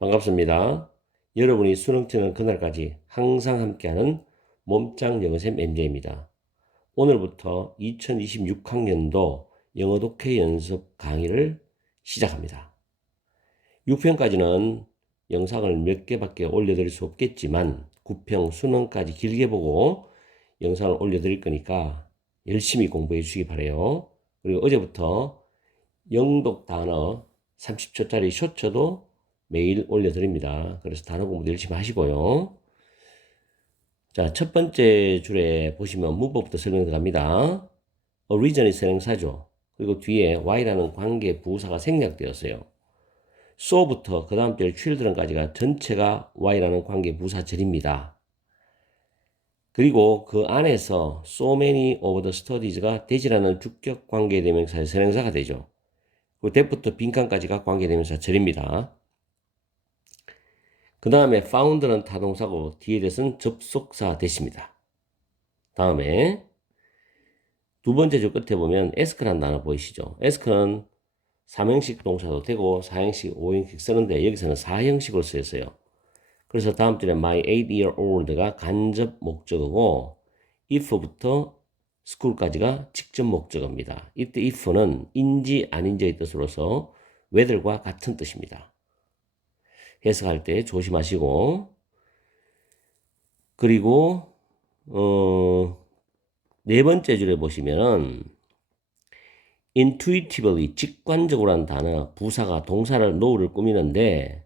반갑습니다. 여러분이 수능 치는 그날까지 항상 함께하는 몸짱 영어쌤 MJ입니다. 오늘부터 2026학년도 영어 독해 연습 강의를 시작합니다. 6편까지는 영상을 몇 개밖에 올려드릴 수 없겠지만 9편 수능까지 길게 보고 영상을 올려드릴 거니까 열심히 공부해 주시기 바래요. 그리고 어제부터 영독 단어 30초짜리 쇼츠도 매일 올려드립니다. 그래서 단어 공부도 열심히 하시고요. 자, 첫 번째 줄에 보시면 문법부터 설명 들어갑니다. origin이 선행사죠. 그리고 뒤에 y라는 관계 부사가 생략되었어요. so부터 그 다음 절 children까지가 전체가 y라는 관계 부사절입니다. 그리고 그 안에서 so many of the studies가 대지라는 주격 관계대명사의 선행사가 되죠. 그리고 that부터 빈칸까지가 관계대명사절입니다. 그 다음에 found는 타동사고 뒤에 대해서는 접속사 대시입니다. 다음에 두 번째 줄 끝에 보면 ask라는 단어 보이시죠? ask는 3형식 동사도 되고 4형식, 5형식 쓰는데 여기서는 4형식으로 쓰였어요. 그래서 다음 줄에 my 8-year-old가 간접 목적어고 if부터 school까지가 직접 목적어입니다. 이때 if는 인지 아닌지의 뜻으로서 whether과 같은 뜻입니다. 해석할 때 조심하시고, 그리고 네 번째 줄에 보시면은 intuitively 직관적으로 한 단어 부사가 동사를 no를 꾸미는데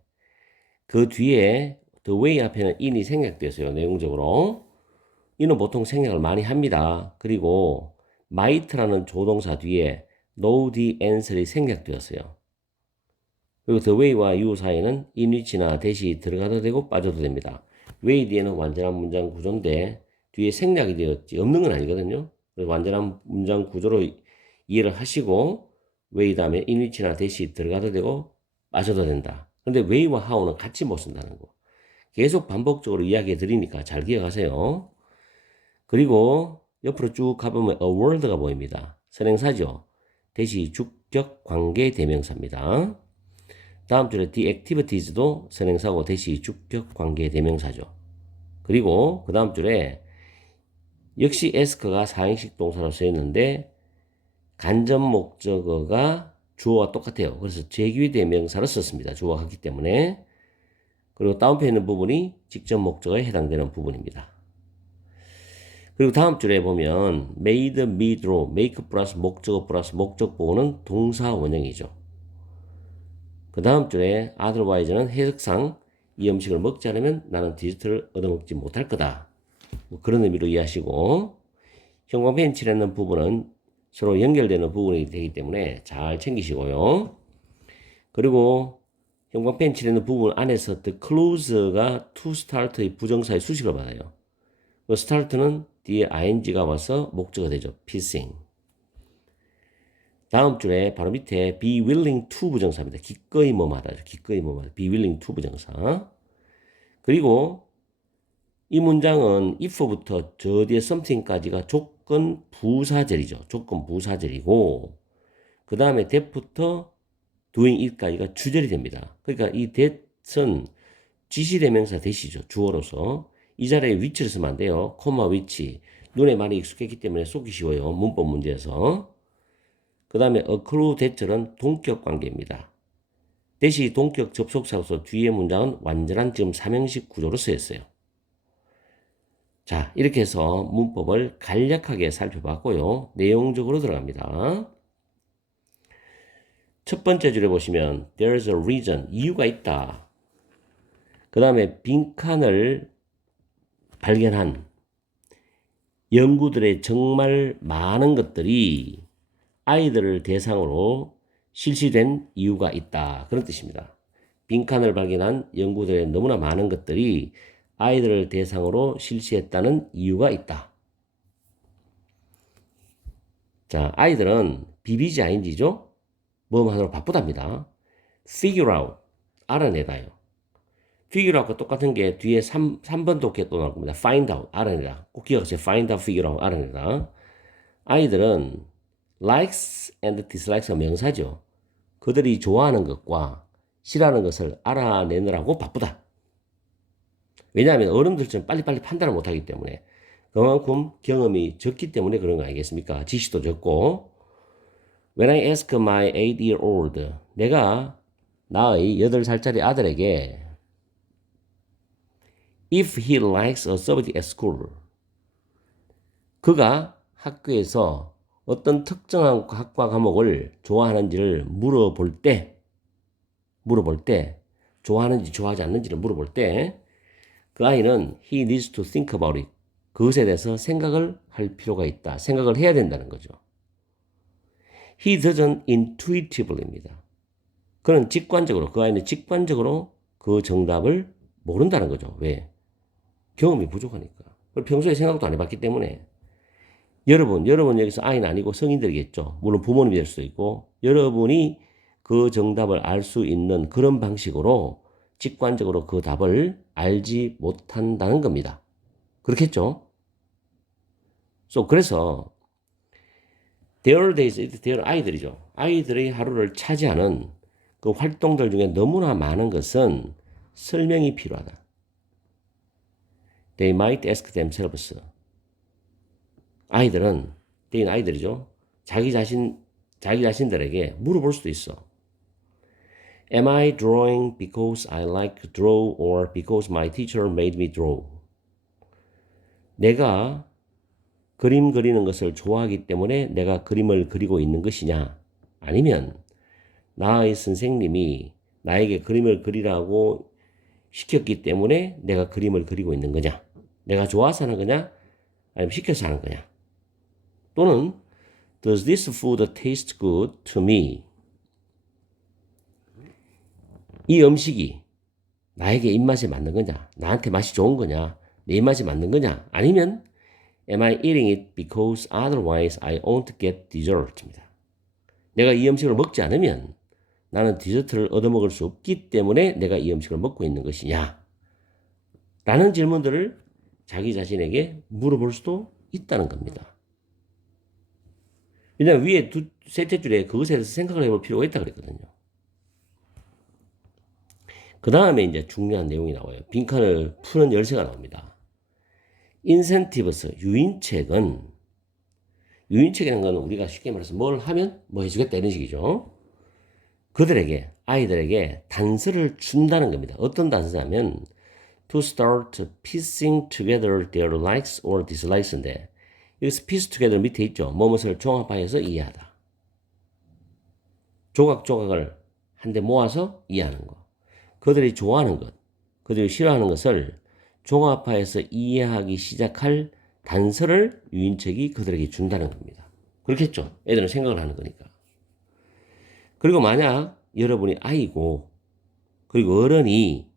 그 뒤에 the way 앞에는 in이 생략되었어요. 내용적으로 이는 보통 생략을 많이 합니다. 그리고 might라는 조동사 뒤에 know the answer이 생략되었어요. 그리고 the way와 you 사이에는 in which나 대시 들어가도 되고 빠져도 됩니다. way 뒤에는 완전한 문장 구조인데 뒤에 생략이 되었지 없는 건 아니거든요. 그래서 완전한 문장 구조로 이해를 하시고 way 다음에 in which나 대시 들어가도 되고 빠져도 된다. 근데 way와 how는 같이 못 쓴다는 거. 계속 반복적으로 이야기해 드리니까 잘 기억하세요. 그리고 옆으로 쭉 가보면 a world가 보입니다. 선행사죠. 대시 주격 관계 대명사입니다. 다음 줄에 the activities도 선행사고 대시 주격 관계 대명사죠. 그리고 그 다음 줄에 역시 ask가 4형식 동사로 쓰였는데 간접 목적어가 주어와 똑같아요. 그래서 제규 대명사로 썼습니다. 주어가 같기 때문에. 그리고 다운표에 있는 부분이 직접 목적어에 해당되는 부분입니다. 그리고 다음 줄에 보면 made, mede로 make 플러스 목적어 플러스 목적보호는 동사 원형이죠. 그 다음 줄에 otherwise는 해석상 이 음식을 먹지 않으면 나는 디저트를 얻어먹지 못할 거다. 뭐 그런 의미로 이해하시고 형광펜 칠하는 부분은 서로 연결되는 부분이 되기 때문에 잘 챙기시고요. 그리고 형광펜 칠하는 부분 안에서 the close가 to start의 부정사의 수식을 받아요. 그 start는 뒤에 ing가 와서 목적어가 되죠. pissing. 다음 줄에 바로 밑에 be willing to 부정사입니다. 기꺼이 뭐하다. 기꺼이 뭐하다. be willing to 부정사. 그리고 이 문장은 if부터 저 뒤에 something까지가 조건 부사절이죠. 조건 부사절이고 그 다음에 that부터 doing it까지가 주절이 됩니다. 그러니까 이 that은 지시대명사 that이죠. 주어로서 이 자리에 위치를 쓰면 안 돼요. 콤마 위치. 눈에 많이 익숙했기 때문에 속기 쉬워요. 문법 문제에서. 그 다음에 accrue that절은 동격 관계입니다. that이 동격 접속사로서 뒤에 문장은 완전한 지금 3형식 구조로 쓰였어요. 자, 이렇게 해서 문법을 간략하게 살펴봤고요. 내용적으로 들어갑니다. 첫 번째 줄에 보시면 there's a reason, 이유가 있다. 그 다음에 빈칸을 발견한 연구들의 정말 많은 것들이 아이들을 대상으로 실시된 이유가 있다. 그런 뜻입니다. 빈칸을 발견한 연구들의 너무나 많은 것들이 아이들을 대상으로 실시했다는 이유가 있다. 자, 아이들은 비비지 ing죠? 뭐뭐 하느라 바쁘답니다. figure out, 알아내다요. figure out과 똑같은 게 뒤에 3번 독해 또 나올 겁니다. find out, 알아내다. 꼭 기억하세요. find out, figure out, 알아내다. 아이들은 likes and dislikes가 명사죠. 그들이 좋아하는 것과 싫어하는 것을 알아내느라고 바쁘다. 왜냐하면 어른들처럼 빨리빨리 판단을 못하기 때문에 그만큼 경험이 적기 때문에 그런 거 아니겠습니까? 지식도 적고. When I ask my 8-year-old, 내가 나의 8살짜리 아들에게 if he likes a subject at school, 그가 학교에서 어떤 특정한 학과 과목을 좋아하는지를 물어볼 때, 좋아하는지 좋아하지 않는지를 물어볼 때, 그 아이는 he needs to think about it. 그것에 대해서 생각을 할 필요가 있다. 생각을 해야 된다는 거죠. He doesn't intuitively입니다. 그는 직관적으로, 그 아이는 직관적으로 그 정답을 모른다는 거죠. 왜? 경험이 부족하니까. 평소에 생각도 안 해봤기 때문에. 여러분 여기서 아이는 아니고 성인들이겠죠. 물론 부모님이 될 수도 있고, 여러분이 그 정답을 알 수 있는 그런 방식으로 직관적으로 그 답을 알지 못한다는 겁니다. 그렇겠죠? 그래서 their days, their 아이들이죠. 아이들의 하루를 차지하는 그 활동들 중에 너무나 많은 것은 설명이 필요하다. They might ask themselves. 아이들이죠. 자기 자신들에게 물어볼 수도 있어. Am I drawing because I like to draw or because my teacher made me draw? 내가 그림 그리는 것을 좋아하기 때문에 내가 그림을 그리고 있는 것이냐? 아니면 나의 선생님이 나에게 그림을 그리라고 시켰기 때문에 내가 그림을 그리고 있는 거냐? 내가 좋아서 하는 거냐? 아니면 시켜서 하는 거냐? 또는 Does this food taste good to me? 이 음식이 나에게 입맛에 맞는 거냐? 나한테 맛이 좋은 거냐? 내 입맛에 맞는 거냐? 아니면 Am I eating it because otherwise I won't get dessert입니다. 내가 이 음식을 먹지 않으면 나는 디저트를 얻어먹을 수 없기 때문에 내가 이 음식을 먹고 있는 것이냐? 라는 질문들을 자기 자신에게 물어볼 수도 있다는 겁니다. 왜냐하면 위에 셋째 줄에 그것에 대해서 생각을 해볼 필요가 있다 그랬거든요. 그 다음에 이제 중요한 내용이 나와요. 빈칸을 푸는 열쇠가 나옵니다. 인센티브스, 유인책이라는 건 우리가 쉽게 말해서 뭘 하면 뭐 해주겠다 이런 식이죠. 아이들에게 단서를 준다는 겁니다. 어떤 단서냐면 to start piecing together their likes or dislikes인데, 여기서 piece together 밑에 있죠. 무엇을 종합하여서 이해하다. 조각조각을 한데 모아서 이해하는 거. 그들이 좋아하는 것, 그들이 싫어하는 것을 종합하여서 이해하기 시작할 단서를 유인책이 그들에게 준다는 겁니다. 그렇겠죠? 애들은 생각을 하는 거니까. 그리고 만약 여러분이 아이고 그리고 어른이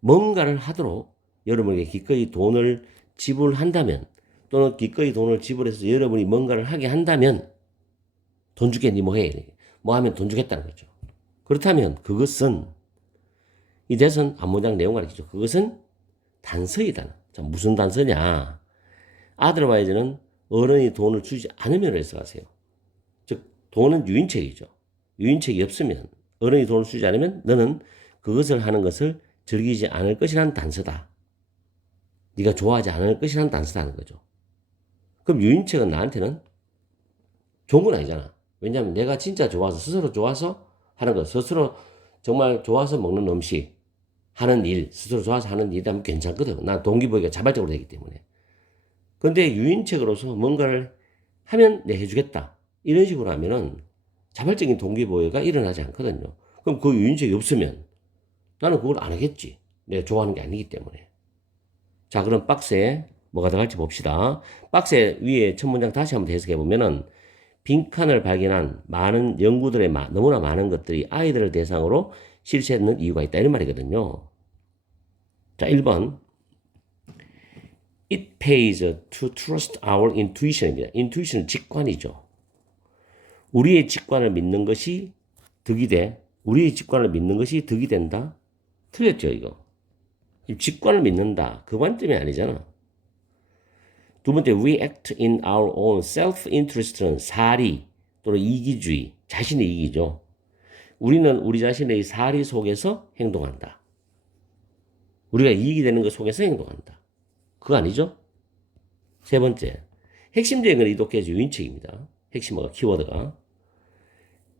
뭔가를 하도록 여러분에게 기꺼이 돈을 지불한다면, 또는 기꺼이 돈을 지불해서 여러분이 뭔가를 하게 한다면, 돈 주겠니? 뭐 해? 뭐 하면 돈 주겠다는 거죠. 그렇다면 그것은, 이 대선 앞문장 내용 가르치죠. 그것은 단서이다. 자, 무슨 단서냐? otherwise는 어른이 돈을 주지 않으면 해석하세요. 즉, 돈은 유인책이죠. 유인책이 없으면, 어른이 돈을 주지 않으면 너는 그것을 하는 것을 즐기지 않을 것이라는 단서다. 네가 좋아하지 않을 것이라는 단서라는 거죠. 그럼 유인책은 나한테는 좋은 건 아니잖아. 왜냐하면 내가 진짜 좋아서, 스스로 좋아서 하는 것, 스스로 정말 좋아서 먹는 음식, 하는 일, 스스로 좋아서 하는 일이라면 괜찮거든. 난 동기부여가 자발적으로 되기 때문에. 근데 유인책으로서 뭔가를 하면 내 해주겠다. 이런 식으로 하면은 자발적인 동기부여가 일어나지 않거든요. 그럼 그 유인책이 없으면 나는 그걸 안 하겠지. 내가 좋아하는 게 아니기 때문에. 자, 그럼 박스에 뭐가 들어갈지 봅시다. 박스에 위에 첫 문장 다시 한번 해석해 보면은, 빈칸을 발견한 많은 연구들의 너무나 많은 것들이 아이들을 대상으로 실시하는 이유가 있다. 이런 말이거든요. 자, 1번. It pays to trust our intuition입니다. intuition은 직관이죠. 우리의 직관을 믿는 것이 득이 돼. 우리의 직관을 믿는 것이 득이 된다. 틀렸죠, 이거. 직관을 믿는다. 그 관점이 아니잖아. 두 번째, we act in our own self-interest는 사리 또는 이기주의, 자신의 이익이죠. 우리는 우리 자신의 사리 속에서 행동한다. 우리가 이익이 되는 것 속에서 행동한다. 그거 아니죠? 세 번째, 핵심적인 건 이독해야지 유인책입니다. 핵심어가 키워드가.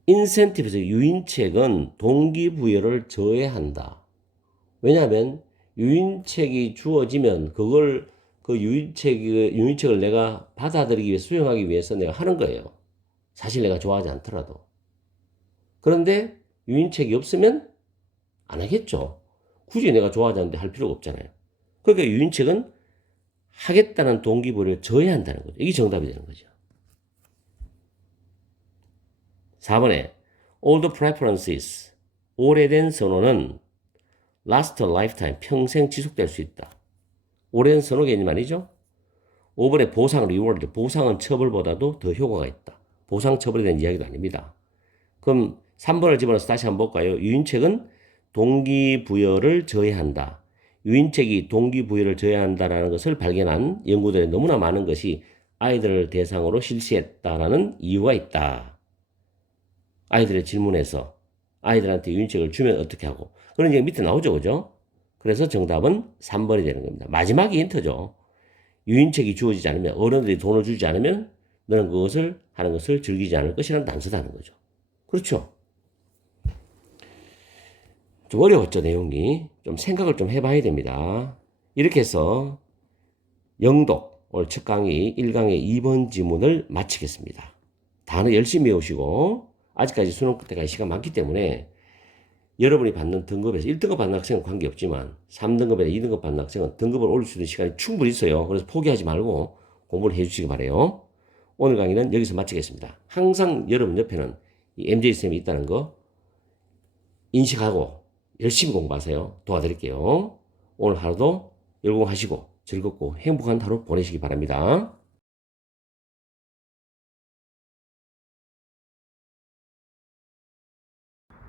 인센티브에서 유인책은 동기부여를 저해한다. 왜냐하면 유인책이 주어지면 그걸 그 유인책을 내가 받아들이기 위해 수용하기 위해서 내가 하는 거예요. 사실 내가 좋아하지 않더라도. 그런데 유인책이 없으면 안 하겠죠. 굳이 내가 좋아하지 않는데 할 필요가 없잖아요. 그러니까 유인책은 하겠다는 동기부여를 저해한다는 거죠. 이게 정답이 되는 거죠. 4번에 old preferences, 오래된 선호는 last a lifetime, 평생 지속될 수 있다. 오랜 선호 개념 아니죠? 5번에 보상, reward, 보상은 처벌보다도 더 효과가 있다. 보상 처벌에 대한 이야기도 아닙니다. 그럼 3번을 집어넣어서 다시 한번 볼까요? 유인책은 동기부여를 저해한다. 유인책이 동기부여를 저해한다는 것을 발견한 연구들이 너무나 많은 것이 아이들을 대상으로 실시했다라는 이유가 있다. 아이들의 질문에서 아이들한테 유인책을 주면 어떻게 하고. 그런 얘기 밑에 나오죠, 그죠? 그래서 정답은 3번이 되는 겁니다. 마지막이 힌트죠. 유인책이 주어지지 않으면, 어른들이 돈을 주지 않으면 너는 그것을 하는 것을 즐기지 않을 것이라는 단서다는 거죠. 그렇죠? 좀 어려웠죠, 내용이. 좀 생각을 좀 해봐야 됩니다. 이렇게 해서 영독, 오늘 첫 강의 1강의 2번 지문을 마치겠습니다. 단어 열심히 외우시고, 아직까지 수능 때까지 시간 많기 때문에 여러분이 받는 등급에서 1등급 받는 학생은 관계없지만 3등급이나 2등급 받는 학생은 등급을 올릴 수 있는 시간이 충분히 있어요. 그래서 포기하지 말고 공부를 해주시기 바라요. 오늘 강의는 여기서 마치겠습니다. 항상 여러분 옆에는 이 MJ쌤이 있다는 거 인식하고 열심히 공부하세요. 도와드릴게요. 오늘 하루도 열공하시고 즐겁고 행복한 하루 보내시기 바랍니다.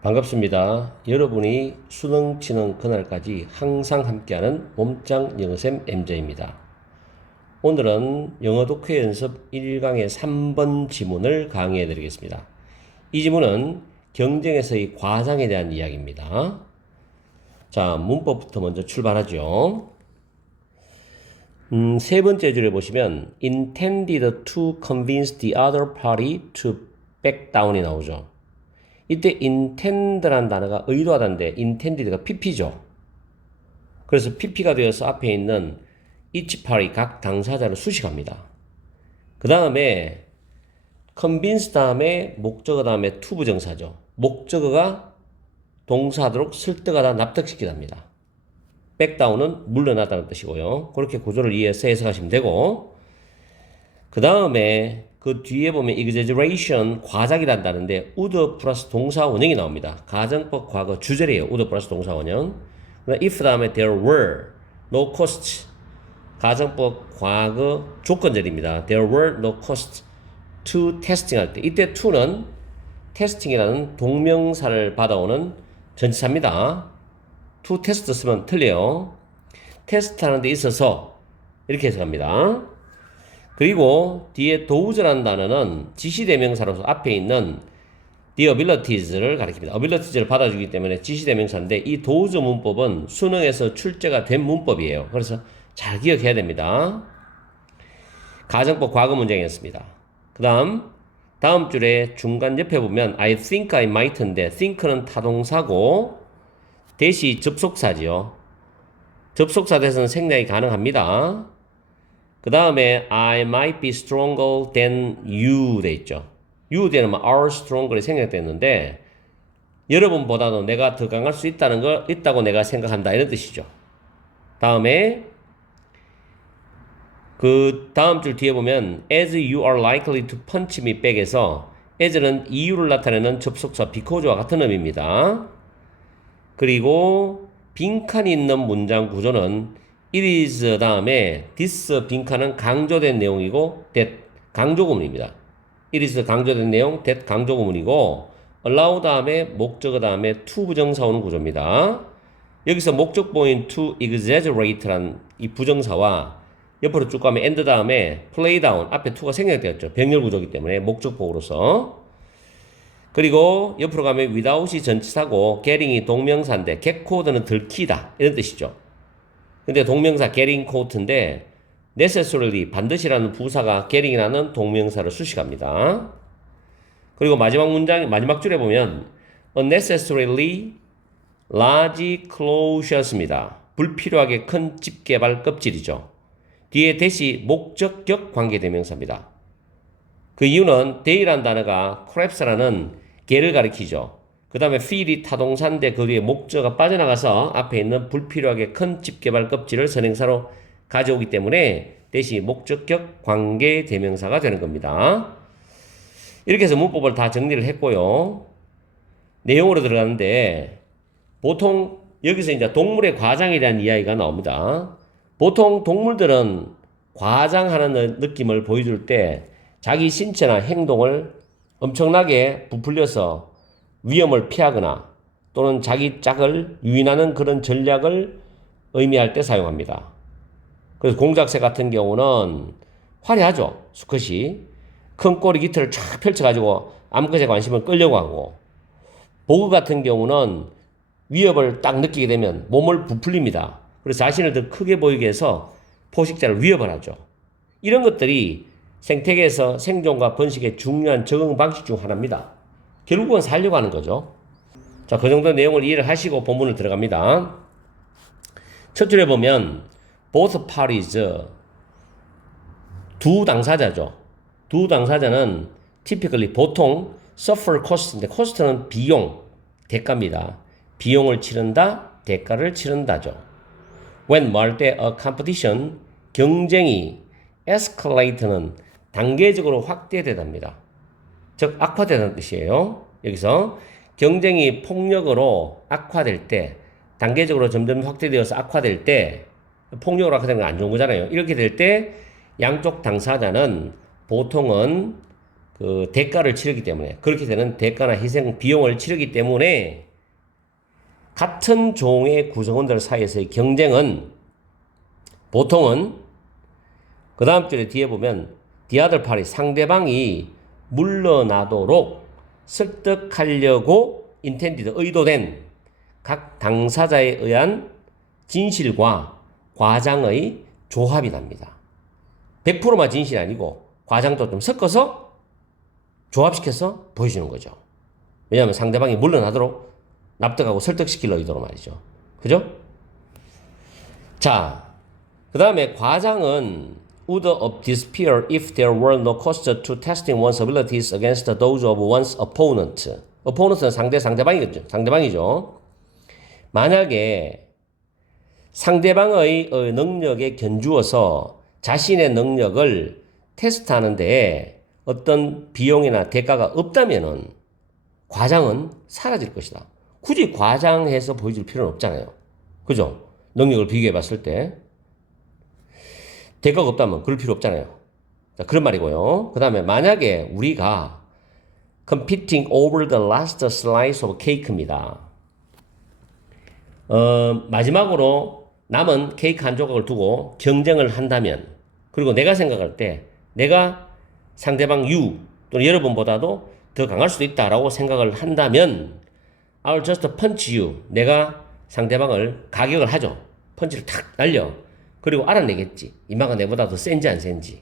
반갑습니다. 여러분이 수능 치는 그날까지 항상 함께하는 몸짱 영어쌤 MJ입니다. 오늘은 영어 독해 연습 1강의 3번 지문을 강의해 드리겠습니다. 이 지문은 경쟁에서의 과장에 대한 이야기입니다. 자, 문법부터 먼저 출발하죠. 세 번째 줄에 보시면 intended to convince the other party to back down이 나오죠. 이때 intend라는 단어가 의도하다인데 intended가 pp죠. 그래서 pp가 되어서 앞에 있는 each party 각 당사자를 수식합니다. 그 다음에 convince 다음에 목적어 다음에 to 부정사죠. 목적어가 동사하도록 설득하다 납득시키답니다. back down은 물러나다는 뜻이고요. 그렇게 구조를 이해해서 해석하시면 되고, 그 다음에 그 뒤에 보면 exaggeration, 과장이란다는데 would 플러스 동사 원형이 나옵니다. 가정법 과거 주절이에요. would 플러스 동사 원형. if 다음에 there were no costs, 가정법 과거 조건절입니다. there were no costs to testing 할 때 이때 to는 testing이라는 동명사를 받아오는 전치사입니다. to test 쓰면 틀려요. 테스트하는 데 있어서 이렇게 해석합니다. 그리고 뒤에 도우즈라는 단어는 지시대명사로서 앞에 있는 the abilities를 가리킵니다. abilities를 받아주기 때문에 지시대명사인데 이 도우즈 문법은 수능에서 출제가 된 문법이에요. 그래서 잘 기억해야 됩니다. 가정법 과거 문장이었습니다. 그 다음 줄에 중간 옆에 보면 I think I might인데 think는 타동사고 대시 접속사지요. 접속사 대해서는 생략이 가능합니다. 그 다음에 I might be stronger than you 돼 있죠. you 되면 are stronger이 생략됐는데 여러분보다도 내가 더 강할 수 있다고 내가 생각한다 이런 뜻이죠. 다음에 그 다음 줄 뒤에 보면 as you are likely to punch me back에서 as는 이유를 나타내는 접속사 because와 같은 의미입니다. 그리고 빈칸이 있는 문장 구조는 it is 다음에 this 빈칸은 강조된 내용이고 that 강조구문입니다. it is 강조된 내용, that 강조구문이고 allow 다음에 목적어 다음에 to 부정사 오는 구조입니다. 여기서 목적보인 to exaggerate란 이 부정사와 옆으로 쭉 가면 and 다음에 play down 앞에 to가 생략되었죠. 병렬 구조이기 때문에 목적보로서 그리고 옆으로 가면 without이 전치사고 getting이 동명사인데 get cold는 들키다 이런 뜻이죠. 근데 동명사 getting cold인데 necessarily 반드시라는 부사가 getting이라는 동명사를 수식합니다. 그리고 마지막 줄에 보면 unnecessarily large closure였습니다. 불필요하게 큰 집게발 껍질이죠. 뒤에 대시 목적격 관계대명사입니다. 그 이유는 day라는 단어가 crabs라는 개를 가리키죠. 그 다음에 feel이 타동사인데 그 뒤에 목적어가 빠져나가서 앞에 있는 불필요하게 큰 집게발 껍질을 선행사로 가져오기 때문에 대시 목적격 관계대명사가 되는 겁니다. 이렇게 해서 문법을 다 정리를 했고요. 내용으로 들어가는데 보통 여기서 이제 동물의 과장이라는 이야기가 나옵니다. 보통 동물들은 과장하는 느낌을 보여줄 때 자기 신체나 행동을 엄청나게 부풀려서 위험을 피하거나 또는 자기 짝을 유인하는 그런 전략을 의미할 때 사용합니다. 그래서 공작새 같은 경우는 화려하죠. 수컷이 큰 꼬리 깃털을 쫙 펼쳐가지고 암컷의 관심을 끌려고 하고, 보그 같은 경우는 위협을 딱 느끼게 되면 몸을 부풀립니다. 그래서 자신을 더 크게 보이게 해서 포식자를 위협을 하죠. 이런 것들이 생태계에서 생존과 번식의 중요한 적응 방식 중 하나입니다. 결국은 살려고 하는 거죠. 자, 그 정도 내용을 이해를 하시고 본문을 들어갑니다. 첫 줄에 보면 both parties, 두 당사자죠. 두 당사자는 typically 보통 suffer cost인데 cost는 비용, 대가입니다. 비용을 치른다, 대가를 치른다죠. when 말 때 a competition, 경쟁이 escalate는 단계적으로 확대되답니다. 즉 악화되는 뜻이에요. 여기서 경쟁이 폭력으로 악화될 때, 단계적으로 점점 확대되어서 악화될 때, 폭력으로 악화되는 건 안 좋은 거잖아요. 이렇게 될 때 양쪽 당사자는 보통은 그 대가를 치르기 때문에, 그렇게 되는 대가나 희생 비용을 치르기 때문에 같은 종의 구성원들 사이에서의 경쟁은 보통은 그 다음 줄에 뒤에 보면 the other party, 상대방이 물러나도록 설득하려고 intended, 의도된 각 당사자에 의한 진실과 과장의 조합이 납니다. 100%만 진실이 아니고 과장도 좀 섞어서 조합시켜서 보여주는 거죠. 왜냐하면 상대방이 물러나도록 납득하고 설득시킬 의도로 말이죠. 그죠? 자, 그 다음에 과장은 would disappear if there were no cost to testing one's abilities against those of one's opponent. opponent는 상대방이죠. 만약에 상대방의 능력에 견주어서 자신의 능력을 테스트하는데 어떤 비용이나 대가가 없다면은 과장은 사라질 것이다. 굳이 과장해서 보여줄 필요는 없잖아요. 그죠? 능력을 비교해 봤을 때. 대가가 없다면 그럴 필요 없잖아요. 자, 그런 말이고요. 그 다음에 만약에 우리가 competing over the last slice of cake입니다. 마지막으로 남은 케이크 한 조각을 두고 경쟁을 한다면, 그리고 내가 생각할 때 내가 상대방 you 또는 여러분보다도 더 강할 수도 있다라고 생각을 한다면 I'll just punch you. 내가 상대방을 가격을 하죠. 펀치를 탁 날려. 그리고 알아내겠지. 이마가 내보다 더 센지 안 센지.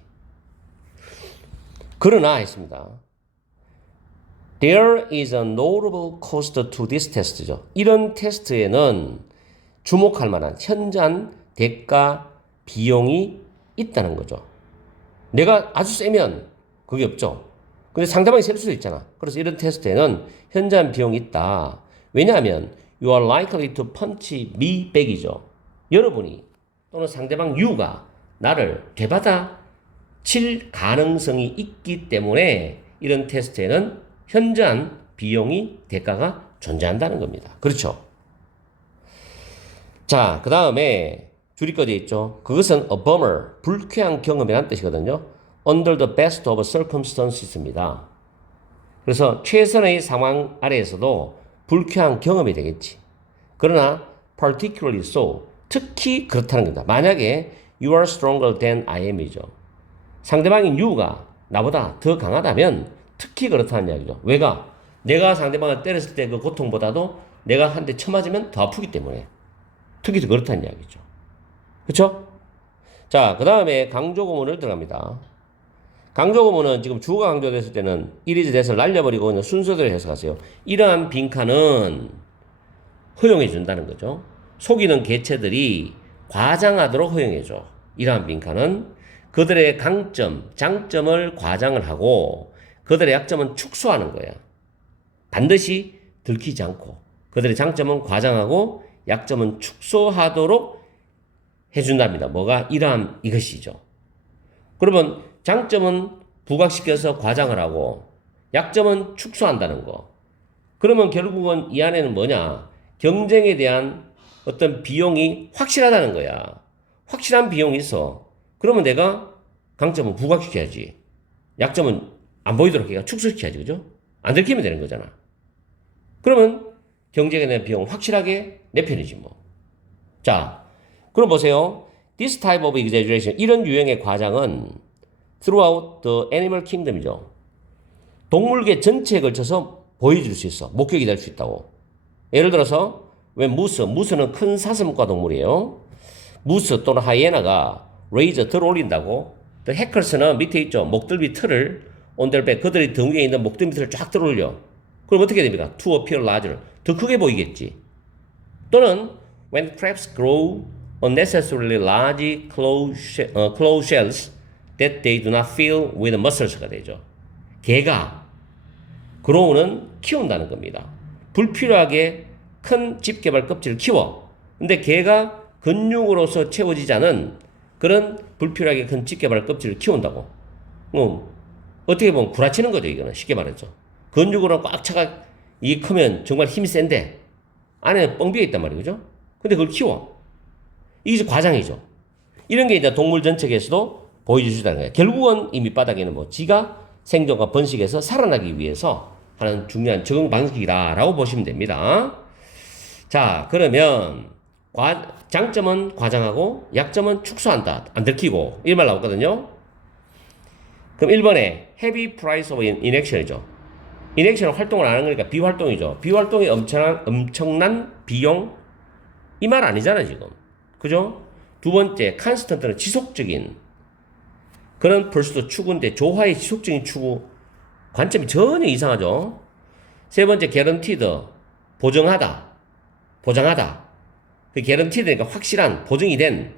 그러나 했습니다. There is a notable cost to this test죠. 이런 테스트에는 주목할 만한 현저한 대가 비용이 있다는 거죠. 내가 아주 세면 그게 없죠. 근데 상대방이 셀 수도 있잖아. 그래서 이런 테스트에는 현저한 비용이 있다. 왜냐하면 you are likely to punch me back이죠. 여러분이 또는 상대방 you가 나를 되받아 칠 가능성이 있기 때문에 이런 테스트에는 현저한 비용이 대가가 존재한다는 겁니다. 그렇죠? 자, 그 다음에 줄이 꺼져 있죠. 그것은 a bummer, 불쾌한 경험이라는 뜻이거든요. under the best of circumstances입니다. 그래서 최선의 상황 아래에서도 불쾌한 경험이 되겠지. 그러나 particularly so, 특히 그렇다는 겁니다. 만약에 you are stronger than I am이죠. 상대방인 you가 나보다 더 강하다면 특히 그렇다는 이야기죠. 왜가? 내가 상대방을 때렸을 때 그 고통보다도 내가 한 대 쳐맞으면 더 아프기 때문에. 특히 더 그렇다는 이야기죠. 그쵸? 자, 그 다음에 강조구문을 들어갑니다. 강조구문은 지금 주어가 강조됐을 때는 이리즈 대해서 날려버리고 그냥 순서대로 해석하세요. 이러한 빈칸은 허용해 준다는 거죠. 속이는 개체들이 과장하도록 허용해줘. 이러한 빈칸은 그들의 강점, 장점을 과장을 하고 그들의 약점은 축소하는 거야. 반드시 들키지 않고 그들의 장점은 과장하고 약점은 축소하도록 해준답니다. 뭐가? 이러한 이것이죠. 그러면 장점은 부각시켜서 과장을 하고 약점은 축소한다는 거. 그러면 결국은 이 안에는 뭐냐? 경쟁에 대한 어떤 비용이 확실하다는 거야. 확실한 비용이 있어. 그러면 내가 강점은 부각시켜야지. 약점은 안 보이도록 해야 축소시켜야지. 그죠? 안 들키면 되는 거잖아. 그러면 경쟁에 대한 비용은 확실하게 내 편이지 뭐. 자, 그럼 보세요. This type of exaggeration, 이런 유형의 과장은 throughout the animal kingdom이죠. 동물계 전체에 걸쳐서 보여줄 수 있어. 목격이 될 수 있다고. 예를 들어서 왜 무스는 큰 사슴과 동물이에요. 무스 또는 하이에나가 레이저 들어 올린다고. 또 해커스는 밑에 있죠. 목들비 틀을 온들백 그들이 등 위에 있는 목들비 틀을 쫙 들어 올려. 그럼 어떻게 됩니까? To appear larger. 더 크게 보이겠지. 또는 when crabs grow unnecessarily large claw shells that they do not fill with muscles가 되죠. 개가 grow는 키운다는 겁니다. 불필요하게 큰 집게발 껍질을 키워. 근데 개가 근육으로서 채워지지 않은 그런 불필요하게 큰 집게발 껍질을 키운다고. 어떻게 보면 구라치는 거죠. 이거는 쉽게 말해서. 근육으로 꽉 차가 이게 크면 정말 힘이 센데 안에 뻥 비어 있단 말이에요. 그죠? 근데 그걸 키워. 이게 과장이죠. 이런 게 이제 동물 전체에서도 보여주시다는 거예요. 결국은 이 밑바닥에는 뭐 지가 생존과 번식에서 살아나기 위해서 하는 중요한 적응 방식이다라고 보시면 됩니다. 자, 그러면 장점은 과장하고 약점은 축소한다. 안 들키고 이 말 나왔거든요. 그럼 1번에 heavy price of inaction이죠. 인액션은 활동을 안 하는 거니까 비활동이죠. 비활동이 엄청난 비용? 이 말 아니잖아, 지금. 그죠? 두 번째, constant는 지속적인 그런 벌써 추구인데 조화의 지속적인 추구. 관점이 전혀 이상하죠. 세 번째, guaranteed. 보장하다. 그 guaranteed니까 확실한, 보증이 된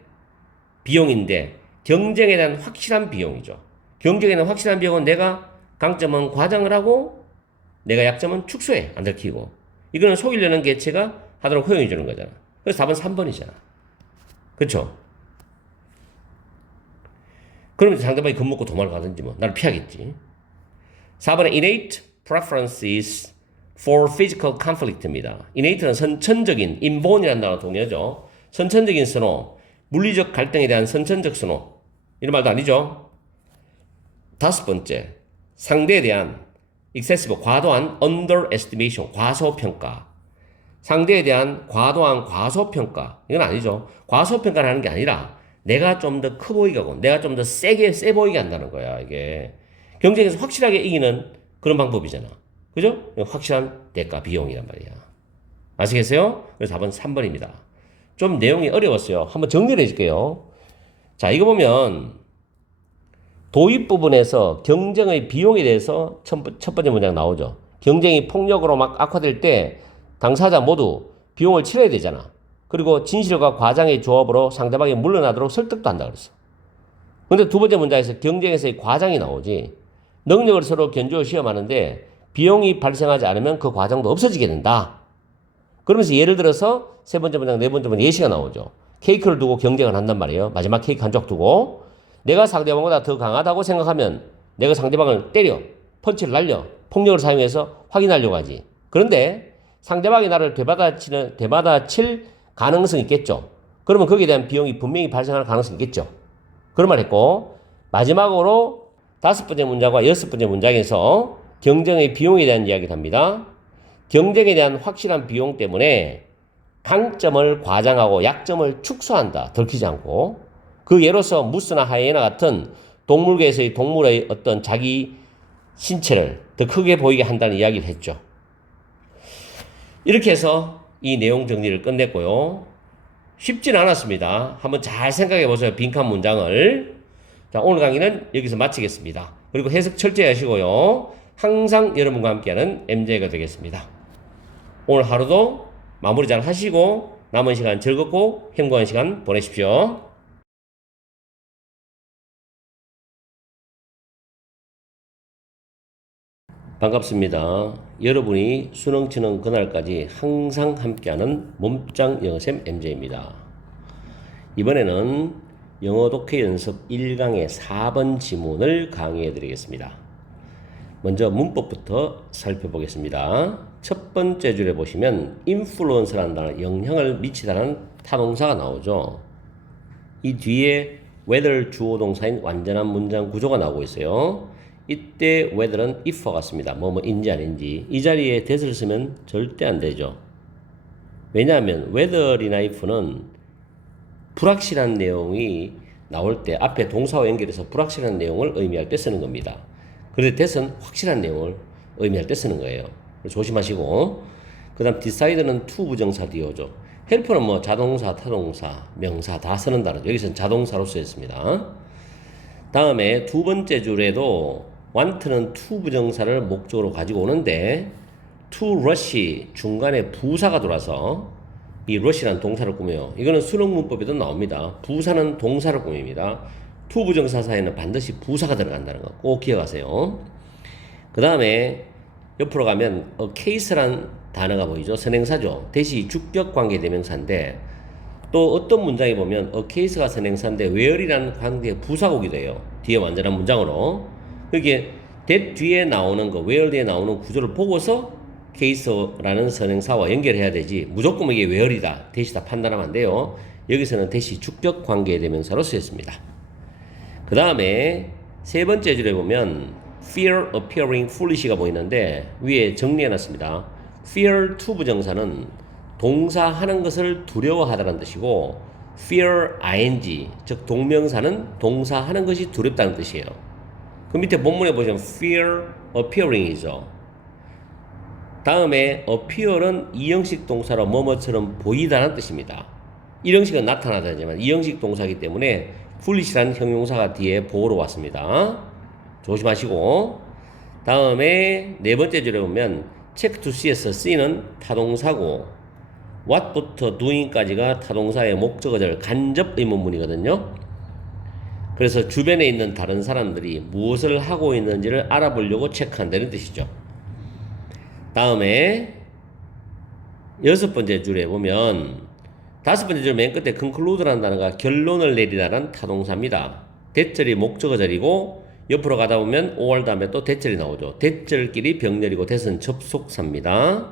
비용인데 경쟁에 대한 확실한 비용이죠. 경쟁에 대한 확실한 비용은 내가 강점은 과장을 하고 내가 약점은 축소해. 안 들키고. 이거는 속이려는 개체가 하도록 허용해 주는 거잖아. 그래서 답은 3번이잖아. 그쵸? 그러면 상대방이 겁먹고 도망을 가든지 뭐. 나를 피하겠지. 4번에 innate preferences for physical conflict입니다. innate는 선천적인, inborn이라는 단어 동의하죠. 선천적인 선호, 물리적 갈등에 대한 선천적 선호. 이런 말도 아니죠. 5번째, 상대에 대한 excessive, 과도한 underestimation, 과소평가. 상대에 대한 과도한 과소평가. 이건 아니죠. 과소평가를 하는 게 아니라 내가 좀 더 커 보이게 하고 내가 좀 더 세 보이게 한다는 거야. 이게 경쟁에서 확실하게 이기는 그런 방법이잖아. 그죠? 확실한 대가 비용이란 말이야. 아시겠어요? 그래서 답은 3번입니다. 좀 내용이 어려웠어요. 한번 정리를 해줄게요. 자, 이거 보면 도입 부분에서 경쟁의 비용에 대해서 첫 번째 문장 나오죠. 경쟁이 폭력으로 막 악화될 때 당사자 모두 비용을 치러야 되잖아. 그리고 진실과 과장의 조합으로 상대방이 물러나도록 설득도 한다 그랬어. 근데 두 번째 문장에서 경쟁에서의 과장이 나오지. 능력을 서로 견주어 시험하는데 비용이 발생하지 않으면 그 과정도 없어지게 된다. 그러면서 예를 들어서 세 번째 문장, 네 번째 문장 예시가 나오죠. 케이크를 두고 경쟁을 한단 말이에요. 마지막 케이크 한 쪽 두고 내가 상대방보다 더 강하다고 생각하면 내가 상대방을 때려, 펀치를 날려, 폭력을 사용해서 확인하려고 하지. 그런데 상대방이 나를 되받아칠 가능성이 있겠죠. 그러면 거기에 대한 비용이 분명히 발생할 가능성이 있겠죠. 그런 말 했고, 마지막으로 5번째 문장과 6번째 문장에서 경쟁의 비용에 대한 이야기를 합니다. 경쟁에 대한 확실한 비용 때문에 강점을 과장하고 약점을 축소한다. 들키지 않고. 그 예로서 무스나 하이에나 같은 동물계에서의 동물의 어떤 자기 신체를 더 크게 보이게 한다는 이야기를 했죠. 이렇게 해서 이 내용 정리를 끝냈고요. 쉽진 않았습니다. 한번 잘 생각해 보세요. 빈칸 문장을. 자, 오늘 강의는 여기서 마치겠습니다. 그리고 해석 철저히 하시고요. 항상 여러분과 함께하는 MJ가 되겠습니다. 오늘 하루도 마무리 잘 하시고 남은 시간 즐겁고 행복한 시간 보내십시오. 반갑습니다. 여러분이 수능 치는 그날까지 항상 함께하는 몸짱 영어쌤 MJ입니다. 이번에는 영어 독해 연습 1강의 4번 지문을 강의해 드리겠습니다. 먼저 문법부터 살펴보겠습니다. 첫 번째 줄에 보시면 influence라는 단어, 영향을 미치다라는 타동사가 나오죠. 이 뒤에 whether 주어 동사인 완전한 문장 구조가 나오고 있어요. 이때 whether는 if와 같습니다. 뭐뭐인지 아닌지. 이 자리에 that을 쓰면 절대 안 되죠. 왜냐하면 whether이나 if는 불확실한 내용이 나올 때 앞에 동사와 연결해서 불확실한 내용을 의미할 때 쓰는 겁니다. 그런데 that은 확실한 내용을 의미할 때 쓰는 거예요. 조심하시고. 그 다음 decide는 to 부정사 뒤에 오죠. help는 뭐 자동사, 타동사, 명사 다 쓰는 단어죠. 여기서는 자동사로 쓰였습니다. 다음에 두 번째 줄에도 want는 to 부정사를 목적으로 가지고 오는데 to rush 중간에 부사가 돌아서 이 rush라는 동사를 꾸며요. 이거는 수능 문법에도 나옵니다. 부사는 동사를 꾸밉니다. to 부정사 사이에는 반드시 부사가 들어간다는 거 꼭 기억하세요. 그 다음에 옆으로 가면 a case란 단어가 보이죠. 선행사죠. 대시 주격 관계 대명사인데 또 어떤 문장에 보면 a case가 선행사인데 where이라는 관계의 부사가 오기도 해요. 뒤에 완전한 문장으로. 그게 that 뒤에 나오는 거, where 뒤에 나오는 구조를 보고서 case라는 선행사와 연결해야 되지 무조건 이게 where이다, that이다 판단하면 안 돼요. 여기서는 that이 주격 관계 대명사로 쓰였습니다. 그 다음에 세 번째 줄에 보면 fear appearing foolish가 보이는데 위에 정리해놨습니다. fear to 부정사는 동사 하는 것을 두려워하다는 뜻이고 fear ing 즉 동명사는 동사 하는 것이 두렵다는 뜻이에요. 그 밑에 본문에 보시면 fear appearing이죠. 다음에 appear은 이형식 동사로 뭐뭐처럼 보이다는 뜻입니다. 일형식은 나타나다지만 이형식 동사이기 때문에 foolish라는 형용사가 뒤에 보호로 왔습니다. 조심하시고. 다음에 네 번째 줄에 보면 check to see에서 see는 타동사고 what부터 doing까지가 타동사의 목적어절 간접 의문문이거든요. 그래서 주변에 있는 다른 사람들이 무엇을 하고 있는지를 알아보려고 체크한다는 뜻이죠. 다음에 여섯 번째 줄에 보면 다섯 번째 줄 맨 끝에 conclude라는 단어가 결론을 내리다라는 타동사입니다. 대절이 목적어절이고 옆으로 가다 보면 or 다음에 또 대절이 나오죠. 대절끼리 병렬이고 that은 접속사입니다.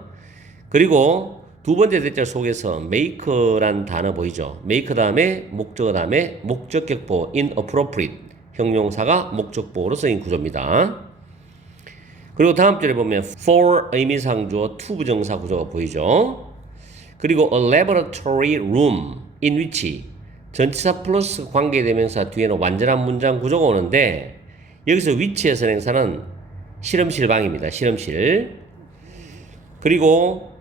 그리고 두 번째 대절 속에서 make란 단어 보이죠? make 다음에 목적어 다음에 목적격보 inappropriate 형용사가 목적보호로 쓰인 구조입니다. 그리고 다음 줄에 보면 for 의미상 주어 to 부정사 구조가 보이죠? 그리고 a laboratory room in which 전치사 플러스 관계대명사 뒤에는 완전한 문장 구조가 오는데 여기서 which의 선행사는 실험실 방입니다. 실험실. 그리고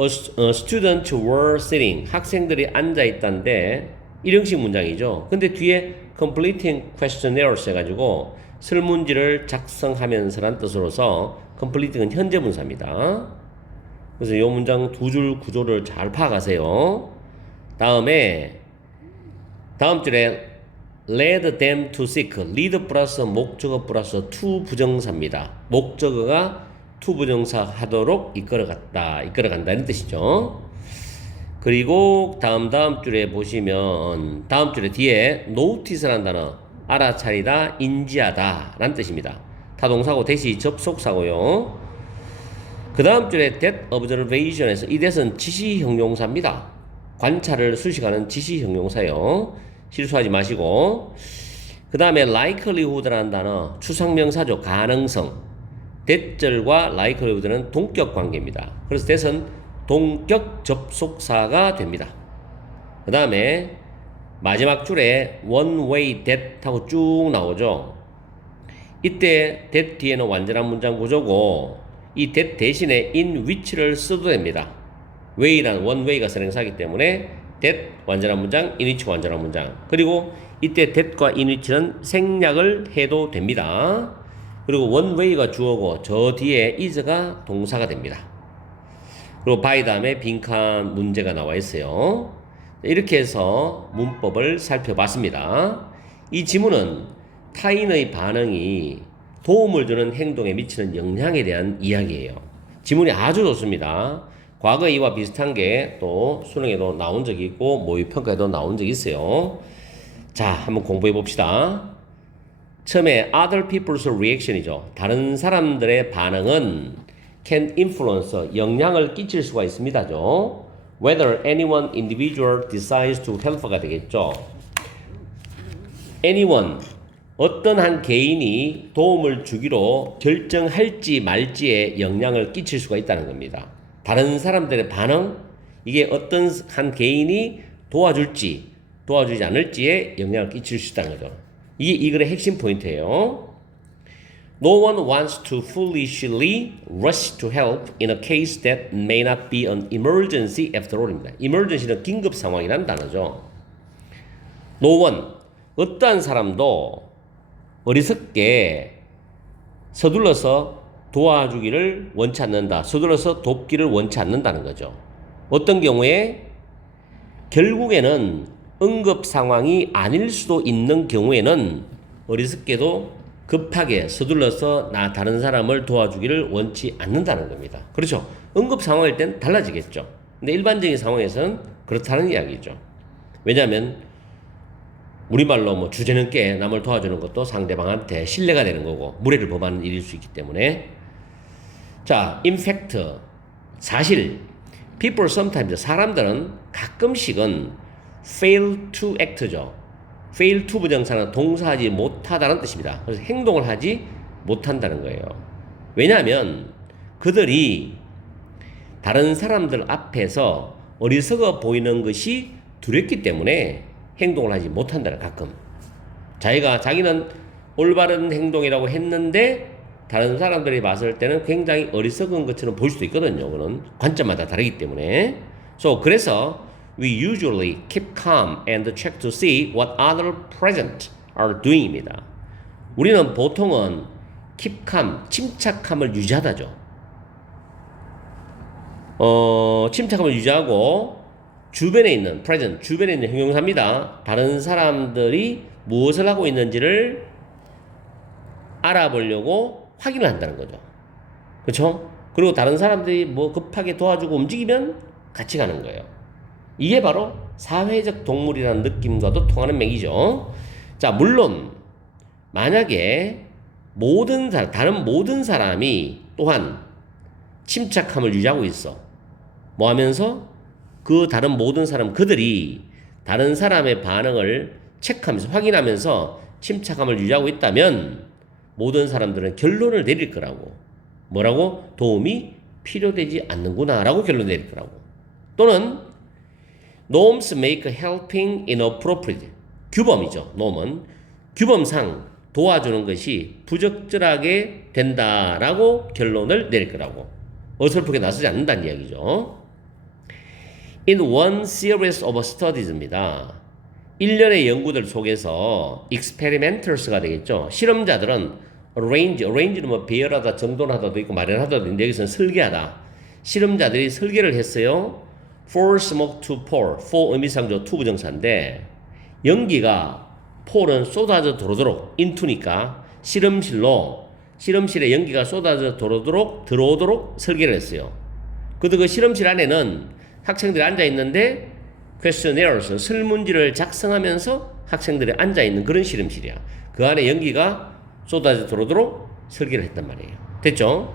students were sitting 학생들이 앉아 있다는데 일형식 문장이죠. 근데 뒤에 completing questionnaires 해가지고 설문지를 작성하면서란 뜻으로서 completing은 현재 문사입니다. 그래서 이 문장 두 줄 구조를 잘 파악하세요. 다음 줄에 led them to seek lead 플러스 목적어 플러스 to 부정사입니다. 목적어가 to 부정사 하도록 이끌어간다는 뜻이죠. 그리고 다음 줄에 보시면 다음 줄에 뒤에 notice라는 단어 알아차리다, 인지하다 라는 뜻입니다. 타동사고 that이 접속사고요. 그 다음 줄에 that observation에서 이 that은 지시 형용사입니다. 관찰을 수식하는 지시 형용사요. 실수하지 마시고. 그 다음에 likelihood라는 단어 추상명사죠. 가능성. that절과 likelihood는 동격 관계입니다. 그래서 that은 동격 접속사가 됩니다. 그 다음에 마지막 줄에 one way that 하고 쭉 나오죠. 이때 that 뒤에는 완전한 문장 구조고 이 that 대신에 in which를 써도 됩니다. way라는 one way가 선행사이기 때문에 that 완전한 문장, in which 완전한 문장. 그리고 이때 that과 in which는 생략을 해도 됩니다. 그리고 one way가 주어고 저 뒤에 is가 동사가 됩니다. 그리고 by 다음에 빈칸 문제가 나와 있어요. 이렇게 해서 문법을 살펴봤습니다. 이 지문은 타인의 반응이 도움을 주는 행동에 미치는 영향에 대한 이야기예요. 지문이 아주 좋습니다. 과거 이와 비슷한 게 또 수능에도 나온 적이 있고 모의평가에도 나온 적이 있어요. 자, 한번 공부해 봅시다. 처음에 other people's reaction이죠. 다른 사람들의 반응은 can influence, 영향을 끼칠 수가 있습니다죠. Whether anyone individual decides to help가 되겠죠. anyone, 어떤 한 개인이 도움을 주기로 결정할지 말지에 영향을 끼칠 수가 있다는 겁니다. 다른 사람들의 반응, 이게 어떤 한 개인이 도와줄지 도와주지 않을지에 영향을 끼칠 수 있다는 거죠. 이게 이 글의 핵심 포인트예요. No one wants to foolishly rush to help in a case that may not be an emergency after all입니다. emergency는 긴급 상황이라는 단어죠. No one, 어떠한 사람도 어리석게 서둘러서 도와주기를 원치 않는다. 서둘러서 돕기를 원치 않는다는 거죠. 어떤 경우에 결국에는 응급 상황이 아닐 수도 있는 경우에는 어리석게도 급하게 서둘러서 다른 사람을 도와주기를 원치 않는다는 겁니다. 그렇죠. 응급 상황일 땐 달라지겠죠. 근데 일반적인 상황에서는 그렇다는 이야기죠. 왜냐하면 우리말로 뭐 주제넘게 남을 도와주는 것도 상대방한테 신뢰가 되는 거고 무례를 범하는 일일 수 있기 때문에. 자, in fact, 사실 people sometimes, 사람들은 가끔씩은 fail to act죠. fail to 부정사는 동사하지 못하다는 뜻입니다. 그래서 행동을 하지 못한다는 거예요. 왜냐하면 그들이 다른 사람들 앞에서 어리석어 보이는 것이 두렵기 때문에 행동을 하지 못한다는, 가끔. 자기는 올바른 행동이라고 했는데 다른 사람들이 봤을 때는 굉장히 어리석은 것처럼 보일 수도 있거든요. 그건 관점마다 다르기 때문에. 그래서 we usually keep calm and check to see what other present are doing입니다. 우리는 보통은 keep calm, 침착함을 유지하다죠. 침착함을 유지하고 주변에 있는 present, 주변에 있는 형용사입니다. 다른 사람들이 무엇을 하고 있는지를 알아보려고 확인을 한다는 거죠. 그렇죠? 그리고 다른 사람들이 뭐 급하게 도와주고 움직이면 같이 가는 거예요. 이게 바로 사회적 동물이라는 느낌과도 통하는 맥이죠. 자, 물론 만약에 다른 모든 사람이 또한 침착함을 유지하고 있어. 뭐 하면서 그 다른 모든 사람, 그들이 다른 사람의 반응을 체크하면서 확인하면서 침착함을 유지하고 있다면 모든 사람들은 결론을 내릴 거라고. 뭐라고? 도움이 필요되지 않는구나 라고 결론 내릴 거라고. 또는 norms make helping inappropriate. 규범이죠. norm은 규범상 도와주는 것이 부적절하게 된다라고 결론을 내릴 거라고. 어설프게 나서지 않는다는 이야기죠. In one series of studies입니다. 1년의 연구들 속에서 experimentals가 되겠죠. 실험자들은 arrange는 뭐 배열하다, 정돈하다도 있고 마련하다도 있는데 여기서는 설계하다. 실험자들이 설계를 했어요. for smoke to pour. for 의미상조 to 부정사인데 연기가 pour은 쏟아져 들어오도록 into니까 실험실에 연기가 쏟아져 들어오도록 설계를 했어요. 그 실험실 안에는 학생들이 앉아 있는데 questionnaires, 설문지를 작성하면서 학생들이 앉아 있는 그런 실험실이야. 그 안에 연기가 쏟아져 들어오도록 설계를 했단 말이에요. 됐죠?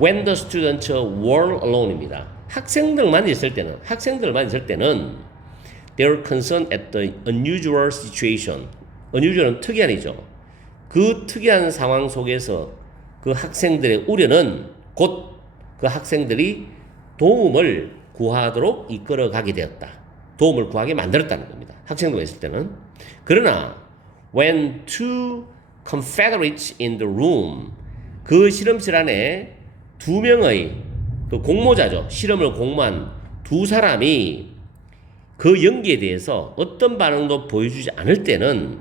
When the students were alone입니다. 학생들만 있을 때는 they were concerned at the unusual situation. unusual은 특이한이죠. 그 특이한 상황 속에서 그 학생들의 우려는 곧 그 학생들이 도움을 구하도록 이끌어가게 되었다. 도움을 구하게 만들었다는 겁니다. 학생들과 있을 때는. 그러나 when two confederates in the room, 그 실험실 안에 두 명의 그 공모자죠. 실험을 공모한 두 사람이 그 연기에 대해서 어떤 반응도 보여주지 않을 때는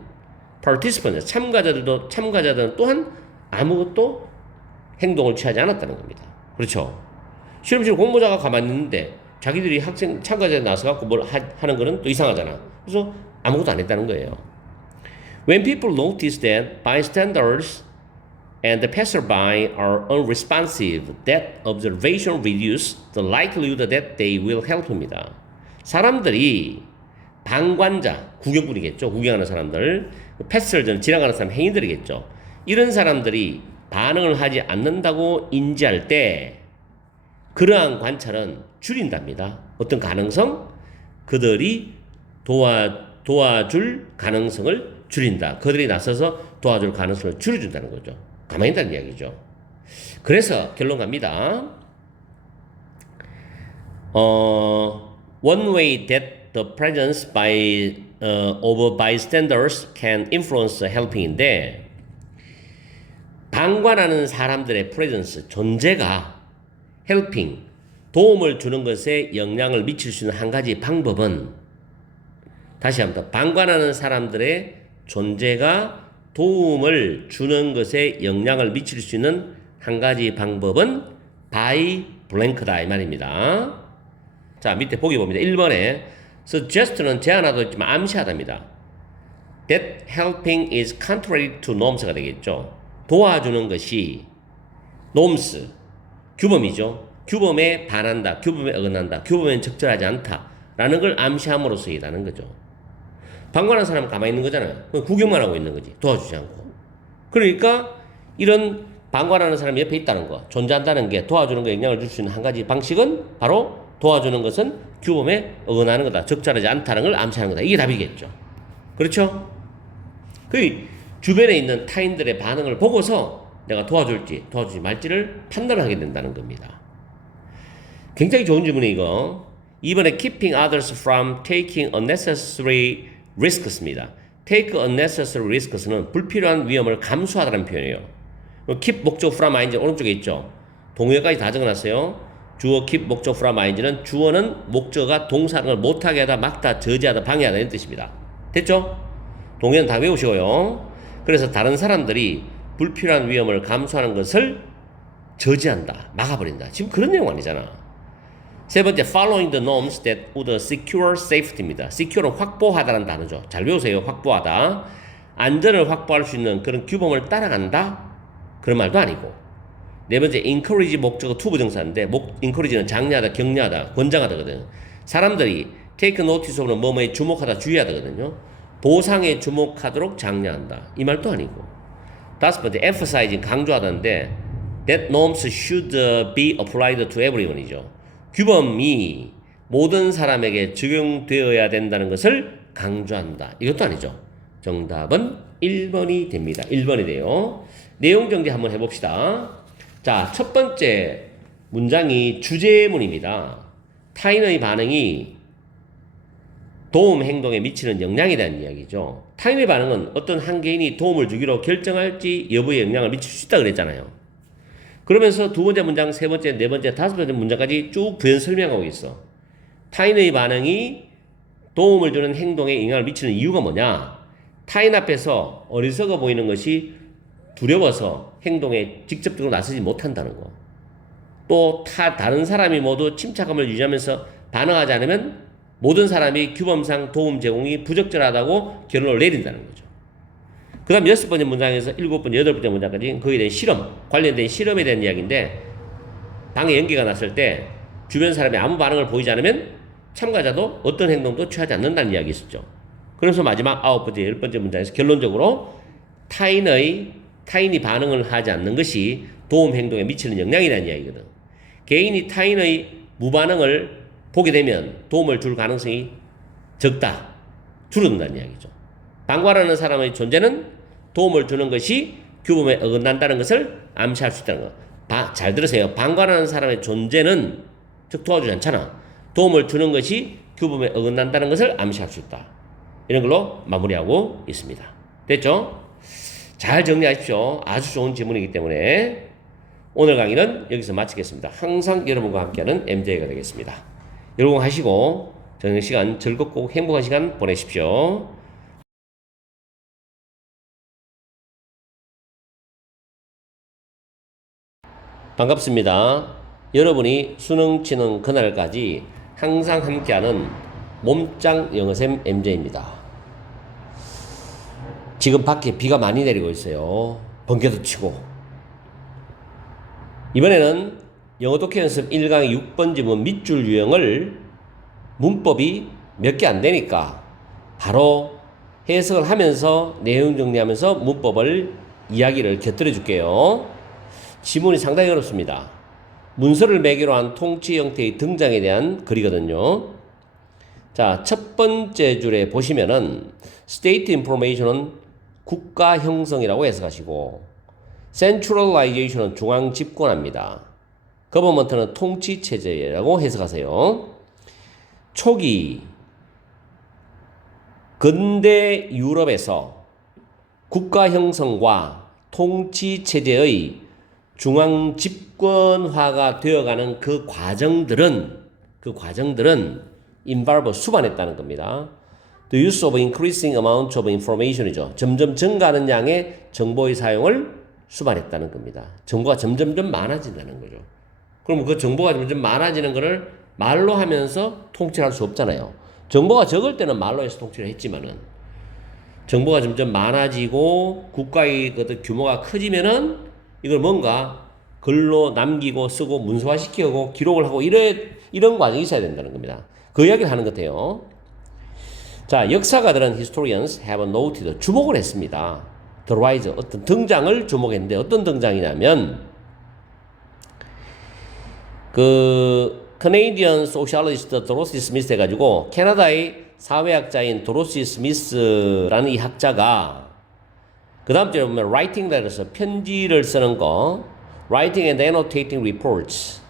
participant, 참가자들은 또한 아무것도 행동을 취하지 않았다는 겁니다. 그렇죠? 실험실 공모자가 가만히 있는데 자기들이 참가자에 나서갖고 뭘 하는 거는 또 이상하잖아. 그래서 아무것도 안 했다는 거예요. When people notice that bystanders and the passerby are unresponsive, that observation reduces the likelihood that they will help입니다. 사람들이 방관자, 구경꾼이겠죠. 구경하는 사람들, 패스를 지나가는 사람, 행인들이겠죠. 이런 사람들이 반응을 하지 않는다고 인지할 때 그러한 관찰은 줄인답니다. 어떤 가능성? 그들이 도와줄 가능성을 줄인다. 그들이 나서서 도와줄 가능성을 줄여준다는 거죠. 가만히 있다는 이야기죠. 그래서 결론 갑니다. One way that the presence of bystanders can influence helping인데 방관하는 사람들의 presence, 존재가 helping, 도움을 주는 것에 영향을 미칠 수 있는 한 가지 방법은 다시 한번 방관하는 사람들의 존재가 도움을 주는 것에 영향을 미칠 수 있는 한 가지 방법은 by blank다 이 말입니다. 자, 밑에 보기 봅니다. 1번에 suggest는 제안하도 있지만 암시하답니다. That helping is contrary to norms가 되겠죠. 도와주는 것이 norms, 규범이죠. 규범에 반한다, 규범에 어긋난다, 규범에 적절하지 않다라는 걸 암시함으로써 이다는 거죠. 방관한 사람은 가만히 있는 거잖아요. 구경만 하고 있는 거지. 도와주지 않고. 그러니까 이런 방관하는 사람이 옆에 있다는 거, 존재한다는 게 도와주는 거에 영향을 줄 수 있는 한 가지 방식은 바로 도와주는 것은 규범에 어긋나는 거다. 적절하지 않다는 걸 암시하는 거다. 이게 답이겠죠. 그렇죠? 그 주변에 있는 타인들의 반응을 보고서 내가 도와줄지 도와주지 말지를 판단하게 된다는 겁니다. 굉장히 좋은 질문이에요, 이거. 이번에 keeping others from taking unnecessary risks입니다. take unnecessary risks는 불필요한 위험을 감수하다는 표현이에요. keep 목적 from ing 오른쪽에 있죠. 동의어까지 다 적어놨어요. 주어 keep 목적 from ing는 주어는 목적어가 동사를 못하게 하다, 막다, 저지하다, 방해하다 이런 뜻입니다. 됐죠? 동의어는 다 외우시고요. 그래서 다른 사람들이 불필요한 위험을 감수하는 것을 저지한다, 막아버린다. 지금 그런 내용 아니잖아. 세 번째, following the norms that would secure safety입니다. secure는 확보하다라는 단어죠. 잘 외우세요. 확보하다. 안전을 확보할 수 있는 그런 규범을 따라간다? 그런 말도 아니고. 네 번째, encourage 목적어 투부정사인데, encourage는 장려하다, 격려하다, 권장하다거든요. 사람들이 take notice of는 뭐뭐에 주목하다, 주의하다거든요. 보상에 주목하도록 장려한다. 이 말도 아니고. 다섯 번째, emphasizing 강조하다인데, that norms should be applied to everyone이죠. 규범이 모든 사람에게 적용되어야 된다는 것을 강조한다. 이것도 아니죠. 정답은 1번이 됩니다. 1번이 돼요. 내용 정리 한번 해봅시다. 자, 첫 번째 문장이 주제문입니다. 타인의 반응이 도움 행동에 미치는 영향에 대한 이야기죠. 타인의 반응은 어떤 한 개인이 도움을 주기로 결정할지 여부에 영향을 미칠 수 있다 그랬잖아요. 그러면서 두 번째 문장, 세 번째, 네 번째, 다섯 번째 문장까지 쭉 부연 설명하고 있어. 타인의 반응이 도움을 주는 행동에 영향을 미치는 이유가 뭐냐? 타인 앞에서 어리석어 보이는 것이 두려워서 행동에 직접적으로 나서지 못한다는 거. 또 다른 사람이 모두 침착함을 유지하면서 반응하지 않으면 모든 사람이 규범상 도움 제공이 부적절하다고 결론을 내린다는 거죠. 그 다음 여섯 번째 문장에서 일곱 번째, 여덟 번째 문장까지 거기에 대한 실험, 관련된 실험에 대한 이야기인데 방에 연기가 났을 때 주변 사람이 아무 반응을 보이지 않으면 참가자도 어떤 행동도 취하지 않는다는 이야기 있었죠. 그래서 마지막 아홉 번째, 열 번째 문장에서 결론적으로 타인이 반응을 하지 않는 것이 도움 행동에 미치는 영향에 대한 이야기거든. 개인이 타인의 무반응을 보게 되면 도움을 줄 가능성이 적다, 줄어든다는 이야기죠. 방관하는 사람의 존재는 도움을 주는 것이 규범에 어긋난다는 것을 암시할 수 있다는 거. 잘 들으세요. 방관하는 사람의 존재는, 즉 도와주지 않잖아. 도움을 주는 것이 규범에 어긋난다는 것을 암시할 수 있다. 이런 걸로 마무리하고 있습니다. 됐죠? 잘 정리하십시오. 아주 좋은 질문이기 때문에. 오늘 강의는 여기서 마치겠습니다. 항상 여러분과 함께하는 MJ가 되겠습니다. 여러분 하시고 저녁 시간 즐겁고 행복한 시간 보내십시오. 반갑습니다. 여러분이 수능 치는 그날까지 항상 함께하는 몸짱 영어쌤 MJ입니다. 지금 밖에 비가 많이 내리고 있어요. 번개도 치고. 이번에는 영어 독해 연습 1강의 6번 지문 밑줄 유형을 문법이 몇 개 안 되니까 바로 해석을 하면서 내용 정리하면서 문법을 이야기를 곁들여 줄게요. 지문이 상당히 어렵습니다. 문서를 매개로 한 통치 형태의 등장에 대한 글이거든요. 자, 첫 번째 줄에 보시면은 state information은 국가 형성이라고 해석하시고 centralization은 중앙 집권합니다. government는 통치 체제라고 해석하세요. 초기 근대 유럽에서 국가 형성과 통치 체제의 중앙 집권화가 되어가는 그 과정들은 involve 수반했다는 겁니다. The use of increasing amount of information이죠. 점점 증가하는 양의 정보의 사용을 수반했다는 겁니다. 정보가 점점점 많아진다는 거죠. 그럼 그 정보가 점점 많아지는 것을 말로 하면서 통치할 수 없잖아요. 정보가 적을 때는 말로 해서 통치를 했지만은 정보가 점점 많아지고 국가의 그 규모가 커지면은 이걸 뭔가 글로 남기고 쓰고 문서화시키고 기록을 하고 이런 과정이 있어야 된다는 겁니다. 그 이야기를 하는 것 같아요. 자, 역사가들은 historians have noted 주목을 했습니다. The rise 어떤 등장을 주목했는데 어떤 등장이냐면 그 Canadian socialist 도로시 스미스 해가지고 캐나다의 사회학자인 도로시 스미스라는 이 학자가 그 다음 주에 보면 writing letter에서 편지를 쓰는 거 writing and annotating reports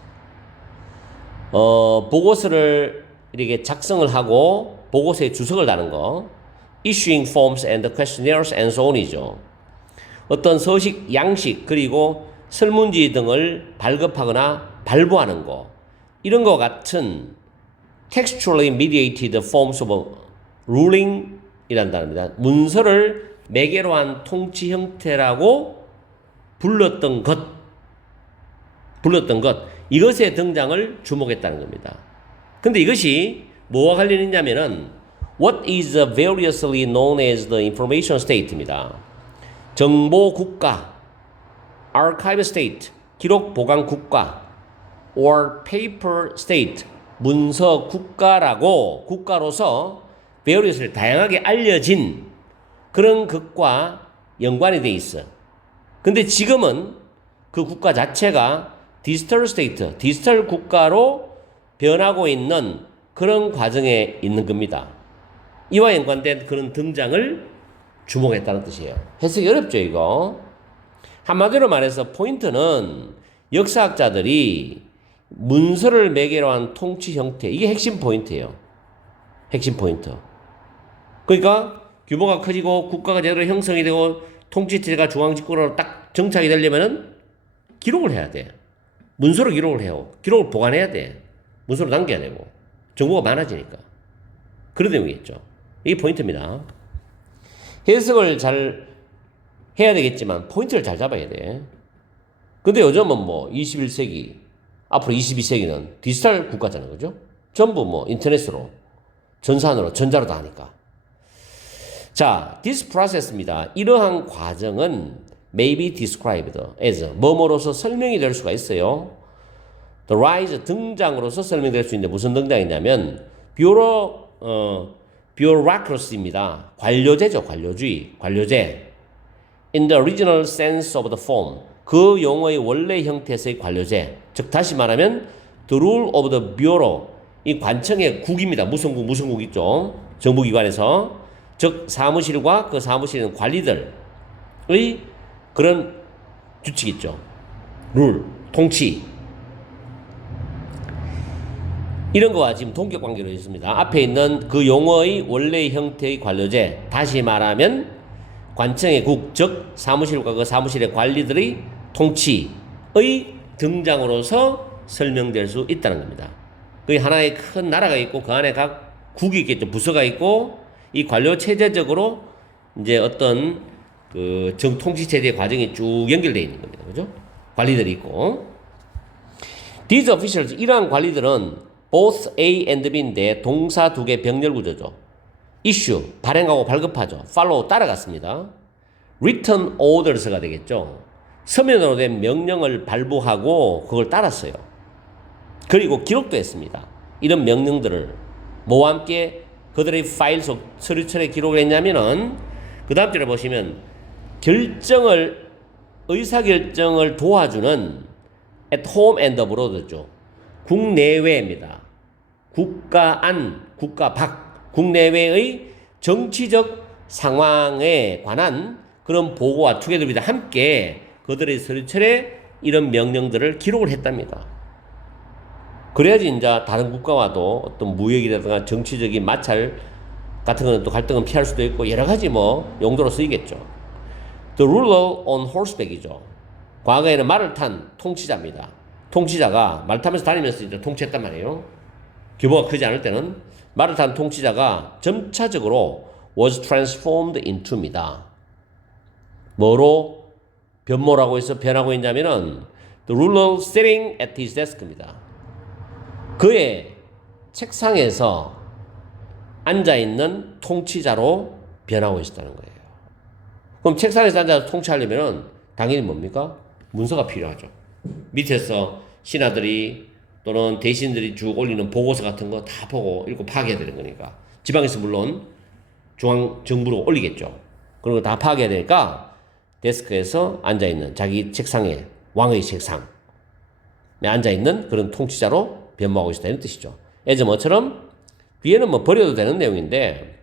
보고서를 이렇게 작성을 하고 보고서에 주석을 다는 거 issuing forms and questionnaires and so on이죠. 어떤 서식, 양식 그리고 설문지 등을 발급하거나 발부하는 거 이런 거 같은 textually mediated forms of ruling 이란답니다. 문서를 매개로 한 통치 형태라고 불렀던 것 이것의 등장을 주목했다는 겁니다. 근데 이것이 뭐와 관련이 있냐면은 what is variously known as the information state입니다. 정보 국가, archive state, 기록 보관 국가, or paper state, 문서 국가로서 variously 다양하게 알려진 그런 것과 연관이 돼 있어. 근데 지금은 그 국가 자체가 디지털 스테이트, 디지털 국가로 변하고 있는 그런 과정에 있는 겁니다. 이와 연관된 그런 등장을 주목했다는 뜻이에요. 해석이 어렵죠, 이거? 한마디로 말해서 포인트는 역사학자들이 문서를 매개로 한 통치 형태, 이게 핵심 포인트예요. 핵심 포인트. 그러니까 규모가 커지고 국가가 제대로 형성이 되고 통치체제가 중앙집권으로 딱 정착이 되려면은 기록을 해야 돼. 문서로 기록을 해요. 기록을 보관해야 돼. 문서로 남겨야 되고. 정보가 많아지니까. 그런 내용이겠죠. 이게 포인트입니다. 해석을 잘 해야 되겠지만 포인트를 잘 잡아야 돼. 근데 요즘은 뭐 21세기, 앞으로 22세기는 디지털 국가잖아요. 그죠? 전부 뭐 인터넷으로, 전산으로, 전자로 다 하니까. 자, this process입니다. 이러한 과정은 may be described as 뭐뭐로서 설명이 될 수가 있어요. The rise 등장으로서 설명될 수 있는데 무슨 등장이냐면 bureaucracy입니다. 관료제죠. 관료주의, 관료제. In the original sense of the form. 그 용어의 원래 형태에서의 관료제. 즉 다시 말하면 the rule of the bureau. 이 관청의 국입니다. 무성국 있죠. 정부기관에서. 즉 사무실과 그 사무실에 있는 관리들의 그런 규칙 있죠. 룰, 통치. 이런 거와 지금 동격관계로 있습니다. 앞에 있는 그 용어의 원래의 형태의 관료제, 다시 말하면 관청의 국, 즉 사무실과 그 사무실의 관리들의 통치, 등장으로서 설명될 수 있다는 겁니다. 그 하나의 큰 나라가 있고 그 안에 각 국이 있겠죠. 부서가 있고 이 관료 체제적으로 이제 어떤 그 정통치 체제의 과정이 쭉 연결되어 있는 겁니다. 그죠? 관리들이 있고. These officials, 이러한 관리들은 both A and B인데 동사 두 개 병렬 구조죠. issue, 발행하고 발급하죠. follow, 따라갔습니다. written orders가 되겠죠. 서면으로 된 명령을 발부하고 그걸 따랐어요. 그리고 기록도 했습니다. 이런 명령들을 뭐와 함께 그들의 파일 속 서류철에 기록을 했냐면은 그 다음 줄에 보시면 의사결정을 도와주는 at home and abroad죠. 국내외입니다. 국가 안, 국가 밖, 국내외의 정치적 상황에 관한 그런 보고와 투게더비도 함께 그들의 서류철에 이런 명령들을 기록을 했답니다. 그래야지 이제 다른 국가와도 어떤 무역이라든가 정치적인 마찰 같은 거는 또 갈등은 피할 수도 있고 여러 가지 뭐 용도로 쓰이겠죠. The ruler on horseback이죠. 과거에는 말을 탄 통치자입니다. 통치자가 말 타면서 다니면서 이제 통치했단 말이에요. 규모가 크지 않을 때는 말을 탄 통치자가 점차적으로 was transformed into입니다. 뭐로 변모라고 해서 변하고 있냐면은 the ruler sitting at his desk입니다. 그의 책상에서 앉아있는 통치자로 변하고 있었다는 거예요. 그럼 책상에서 앉아서 통치하려면 당연히 뭡니까? 문서가 필요하죠. 밑에서 신하들이 또는 대신들이 쭉 올리는 보고서 같은 거 다 보고 읽고 파악해야 되는 거니까 지방에서 물론 중앙정부로 올리겠죠. 그런 거 다 파악해야 되니까 데스크에서 앉아있는 자기 책상에 왕의 책상에 앉아있는 그런 통치자로 변모하고 있다 이런 뜻이죠. 예전 뭐처럼 뒤에는 뭐 버려도 되는 내용인데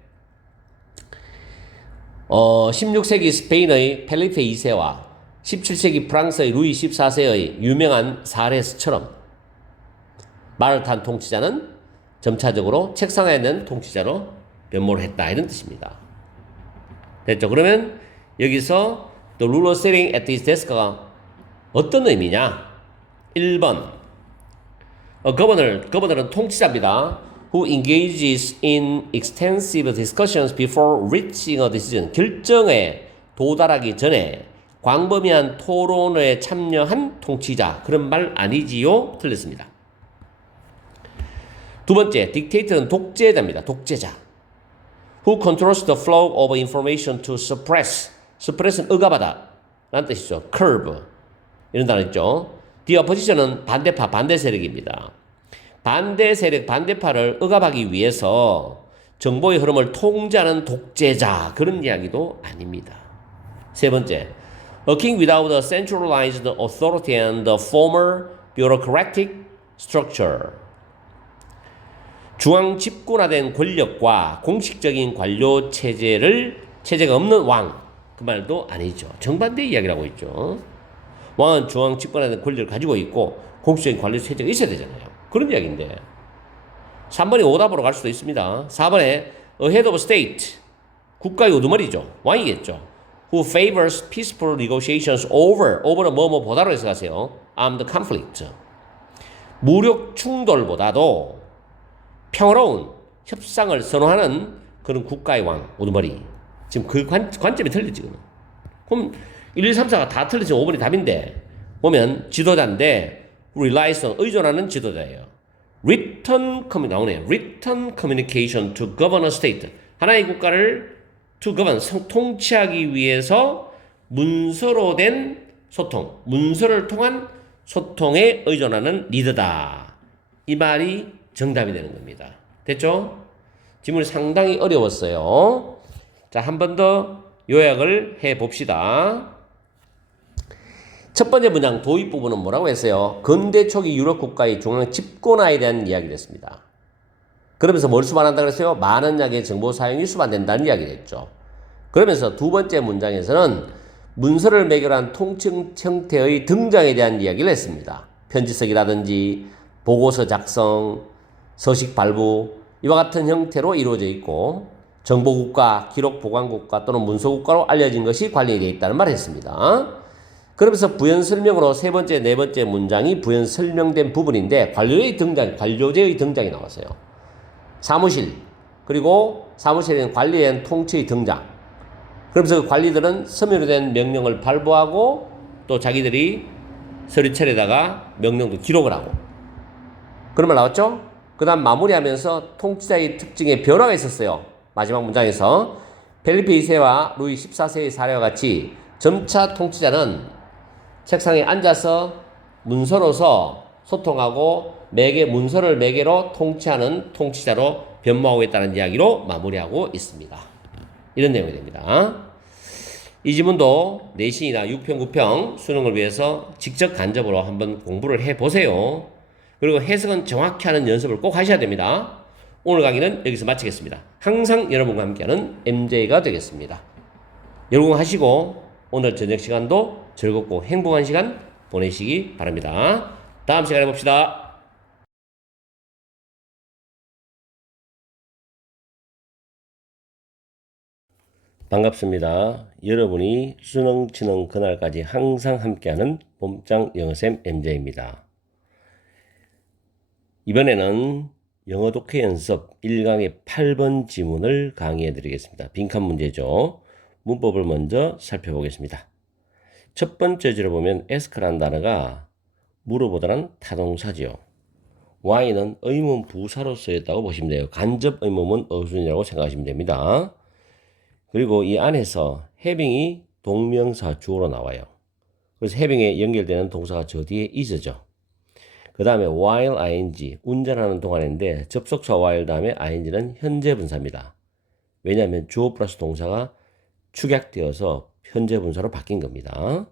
16세기 스페인의 펠리페 2세와 17세기 프랑스의 루이 14세의 유명한 사례스처럼 말을 탄 통치자는 점차적으로 책상에 있는 통치자로 변모를 했다 이런 뜻입니다. 됐죠? 그러면 여기서 the ruler sitting at his desk가 어떤 의미냐? 1번 Governor는 통치자입니다. Who engages in extensive discussions before reaching a decision. 결정에 도달하기 전에 광범위한 토론에 참여한 통치자. 그런 말 아니지요? 틀렸습니다. 두 번째, dictator는 독재자입니다. 독재자. Who controls the flow of information to suppress. suppress는 억압하다 라는 뜻이죠. curb 이런 단어 있죠. The opposition은 반대파, 반대 세력입니다. 반대 세력, 반대파를 억압하기 위해서 정보의 흐름을 통제하는 독재자 그런 이야기도 아닙니다. 세 번째, a king without a centralized authority and a former bureaucratic structure. 중앙 집권화된 권력과 공식적인 관료 체제가 없는 왕. 그 말도 아니죠. 정반대 이야기라고 있죠. 왕은 중앙 집권화된 권력을 가지고 있고 공식적인 관료 체제가 있어야 되잖아요. 그런 이야기인데 3번이 오답으로 갈 수도 있습니다. 4번에 a head of state 국가의 우두머리죠. 왕이겠죠. Who favors peaceful negotiations over는 뭐뭐 보다로 해서 가세요. armed conflict 무력 충돌보다도 평화로운 협상을 선호하는 그런 국가의 왕 우두머리. 지금 그 관점이 틀리지 지금. 그럼 1, 2, 3, 4가 다 틀리지 5번이 답인데 보면 지도자인데 relies on 의존하는 지도자예요. written 나오네요. written communication to govern a state. 하나의 국가를 to govern 통치하기 위해서 문서로 된 소통, 문서를 통한 소통에 의존하는 리더다. 이 말이 정답이 되는 겁니다. 됐죠? 지문이 상당히 어려웠어요. 자, 한 번 더 요약을 해 봅시다. 첫 번째 문장 도입 부분은 뭐라고 했어요? 근대 초기 유럽 국가의 중앙 집권화에 대한 이야기를 했습니다. 그러면서 뭘 수반한다 그랬어요? 많은 양의 정보 사용이 수반된다는 이야기를 했죠. 그러면서 두 번째 문장에서는 문서를 매개로한 통칭 형태의 등장에 대한 이야기를 했습니다. 편지쓰기라든지 보고서 작성, 서식 발부 이와 같은 형태로 이루어져 있고 정보국가, 기록 보관국가 또는 문서국가로 알려진 것이 관련이 되어 있다는 말을 했습니다. 그러면서 부연 설명으로 세 번째, 네 번째 문장이 부연 설명된 부분인데 관료제의 등장이 나왔어요. 사무실, 그리고 사무실에는 관리엔 통치의 등장. 그러면서 그 관리들은 서면으로 된 명령을 발부하고 또 자기들이 서류철에다가 명령도 기록을 하고. 그런 말 나왔죠? 그 다음 마무리하면서 통치자의 특징에 변화가 있었어요. 마지막 문장에서 펠리페 2세와 루이 14세의 사례와 같이 점차 통치자는 책상에 앉아서 문서로서 소통하고 문서를 매개로 통치하는 통치자로 변모하고 있다는 이야기로 마무리하고 있습니다. 이런 내용이 됩니다. 이 지문도 내신이나 6평, 9평 수능을 위해서 직접 간접으로 한번 공부를 해보세요. 그리고 해석은 정확히 하는 연습을 꼭 하셔야 됩니다. 오늘 강의는 여기서 마치겠습니다. 항상 여러분과 함께하는 MJ가 되겠습니다. 여러분 하시고 오늘 저녁 시간도 즐겁고 행복한 시간 보내시기 바랍니다. 다음 시간에 봅시다. 반갑습니다. 여러분이 수능 치는 그날까지 항상 함께하는 봄장 영어쌤 MJ입니다. 이번에는 영어 독해 연습 1강의 8번 지문을 강의해 드리겠습니다. 빈칸 문제죠. 문법을 먼저 살펴보겠습니다. 첫 번째 줄에 보면 ask라는 단어가 물어보다는 타동사지요. y는 의문 부사로 쓰였다고 보시면 돼요. 간접 의문문 어순이라고 생각하시면 됩니다. 그리고 이 안에서 having이 동명사 주어로 나와요. 그래서 having에 연결되는 동사가 저 뒤에 is죠. 그 다음에 while ing, 운전하는 동안인데 접속사 while 다음에 ing는 현재 분사입니다. 왜냐하면 주어 플러스 동사가 축약되어서 현재 분사로 바뀐 겁니다.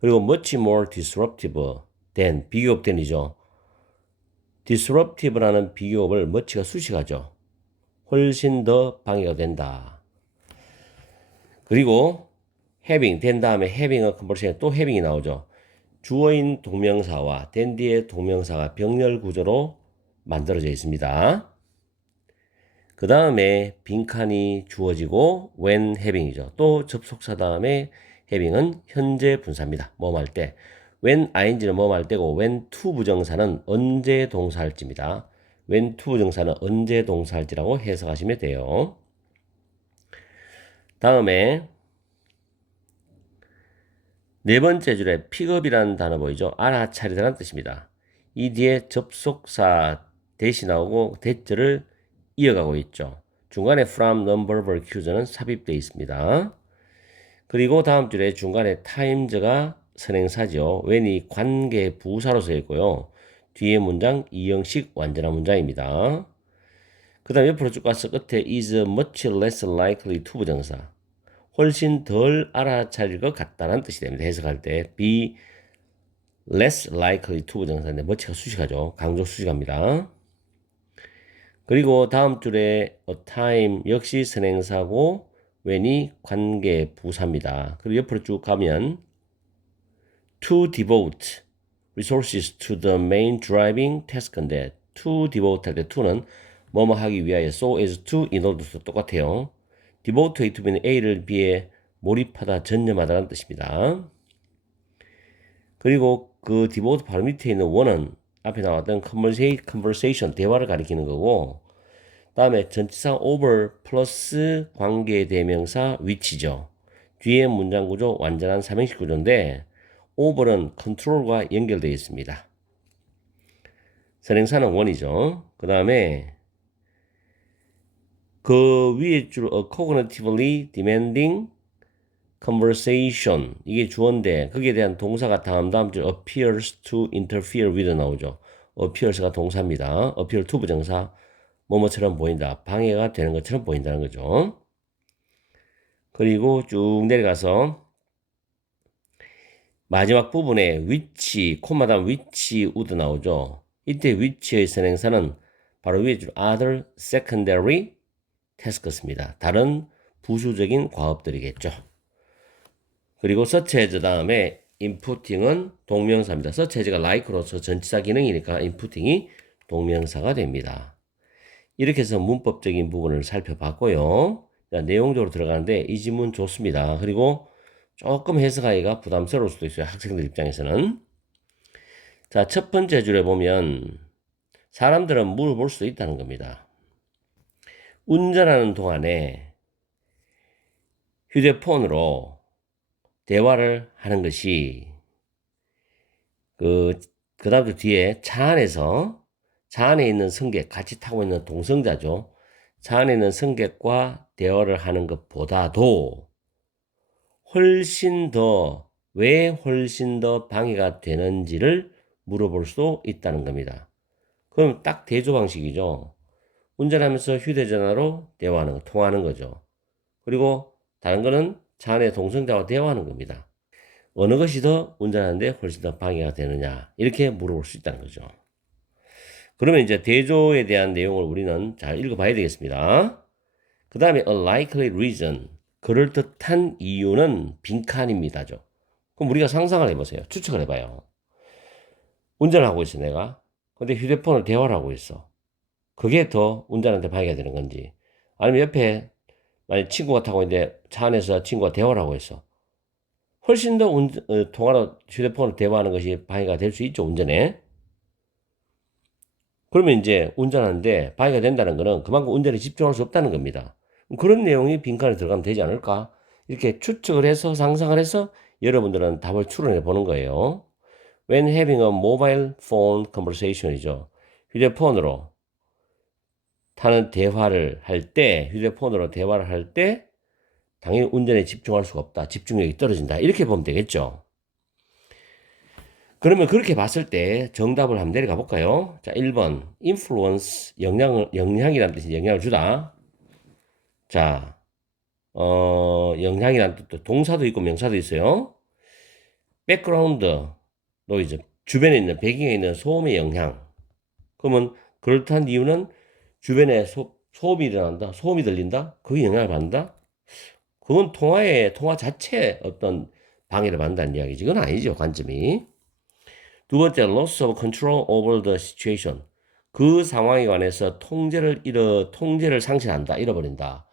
그리고 much more disruptive than, 비교급 than이죠. disruptive라는 비교급을 much가 수식하죠. 훨씬 더 방해가 된다. 그리고 having, 된 다음에 having은 컨버세이션 또 having이 나오죠. 주어인 동명사와 된 뒤에 동명사가 병렬 구조로 만들어져 있습니다. 그 다음에 빈칸이 주어지고 when having이죠. 또 접속사 다음에 having은 현재 분사입니다. 뭐뭐 할 때. when ing는 뭐뭐 할 때고 when to 부정사는 언제 동사할지입니다. when to 부정사는 언제 동사할지라고 해석하시면 돼요. 다음에 네 번째 줄에 픽업이라는 단어 보이죠? 알아차리다라는 뜻입니다. 이 뒤에 접속사 대시 나오고 대절을 이어가고 있죠. 중간에 from, number, verb, accuse는 삽입되어 있습니다. 그리고 다음 줄에 중간에 times가 선행사죠. when이 관계 부사로 써 있고요. 뒤에 문장 이형식 완전한 문장입니다. 그 다음 옆으로 쭉 가서 끝에 is much less likely to 부정사. 훨씬 덜 알아차릴 것 같다는 뜻이 됩니다. 해석할 때 be less likely to 부정사인데 much가 수식하죠. 강조 수식합니다. 그리고 다음 줄에 a time 역시 선행사고 when이 관계 부사입니다. 그리고 옆으로 쭉 가면 to devote resources to the main driving task인데 to devote 할 때 to는 뭐뭐 하기 위하여 so as to in order to 똑같아요. devote to B는 A를 B에 몰입하다, 전념하다라는 뜻입니다. 그리고 그 devote 바로 밑에 있는 one은 앞에 나왔던 conversation, 대화를 가리키는 거고 다음에 전치사 over 플러스 관계대명사 which죠. 뒤에 문장 구조 완전한 삼형식 구조인데 over는 control과 연결되어 있습니다. 선행사는 one이죠. 그 다음에 그 위에 줄 a cognitively demanding conversation 이게 주어인데 거기에 대한 동사가 다음 줄 appears to interfere with 나오죠. appears가 동사입니다. appear to 부정사 뭐뭐처럼 보인다. 방해가 되는 것처럼 보인다는 거죠. 그리고 쭉 내려가서 마지막 부분에 which, 콤마 다음 which would 나오죠. 이때 which의 선행사는 바로 위에 줄 other secondary tasks입니다. 다른 부수적인 과업들이겠죠. 그리고 search as 다음에 inputting은 동명사입니다. search as가 like로서 전치사 기능이니까 inputting이 동명사가 됩니다. 이렇게 해서 문법적인 부분을 살펴봤고요. 자, 내용적으로 들어가는데 이 지문 좋습니다. 그리고 조금 해석하기가 부담스러울 수도 있어요. 학생들 입장에서는. 자, 첫 번째 줄에 보면 사람들은 물어볼 수도 있다는 겁니다. 운전하는 동안에 휴대폰으로 대화를 하는 것이 그 다음 뒤에 차 안에 있는 승객, 같이 타고 있는 동승자죠. 차 안에 있는 승객과 대화를 하는 것보다도 왜 훨씬 더 방해가 되는지를 물어볼 수도 있다는 겁니다. 그럼 딱 대조 방식이죠. 운전하면서 휴대전화로 대화하는 거, 통화하는 거죠. 그리고 다른 거는 차 안에 동승자와 대화하는 겁니다. 어느 것이 더 운전하는데 훨씬 더 방해가 되느냐 이렇게 물어볼 수 있다는 거죠. 그러면 이제 대조에 대한 내용을 우리는 잘 읽어봐야 되겠습니다. 그 다음에 a likely reason, 그럴듯한 이유는 빈칸입니다죠. 그럼 우리가 상상을 해보세요. 추측을 해봐요. 운전을 하고 있어 내가. 근데 휴대폰을 대화를 하고 있어. 그게 더 운전한테 방해가 되는 건지, 아니면 옆에 만약 친구가 타고 있는데 차 안에서 친구가 대화를 하고 있어. 훨씬 더 통화로 휴대폰으로 대화하는 것이 방해가 될 수 있죠, 운전에. 그러면 이제 운전하는데 방해가 된다는 거는 그만큼 운전에 집중할 수 없다는 겁니다. 그런 내용이 빈칸에 들어가면 되지 않을까? 이렇게 추측을 해서 상상을 해서 여러분들은 답을 추론해 보는 거예요. When having a mobile phone conversation이죠. 휴대폰으로 휴대폰으로 대화를 할 때 당연히 운전에 집중할 수가 없다. 집중력이 떨어진다. 이렇게 보면 되겠죠. 그러면 그렇게 봤을 때 정답을 한번 내려가 볼까요? 자, 1번. influence, 영향이라는 뜻이 영향을 주다. 자, 영향이라는 뜻도 동사도 있고 명사도 있어요. background, 노이즈, 주변에 있는, 배경에 있는 소음의 영향. 그러면 그렇다는 이유는 주변에 소음이 일어난다? 소음이 들린다? 그게 영향을 받는다? 그건 통화 자체에 어떤 방해를 받는다는 이야기지. 그건 아니죠, 관점이. 두 번째, loss of control over the situation. 그 상황에 관해서 통제를 상실한다, 잃어버린다.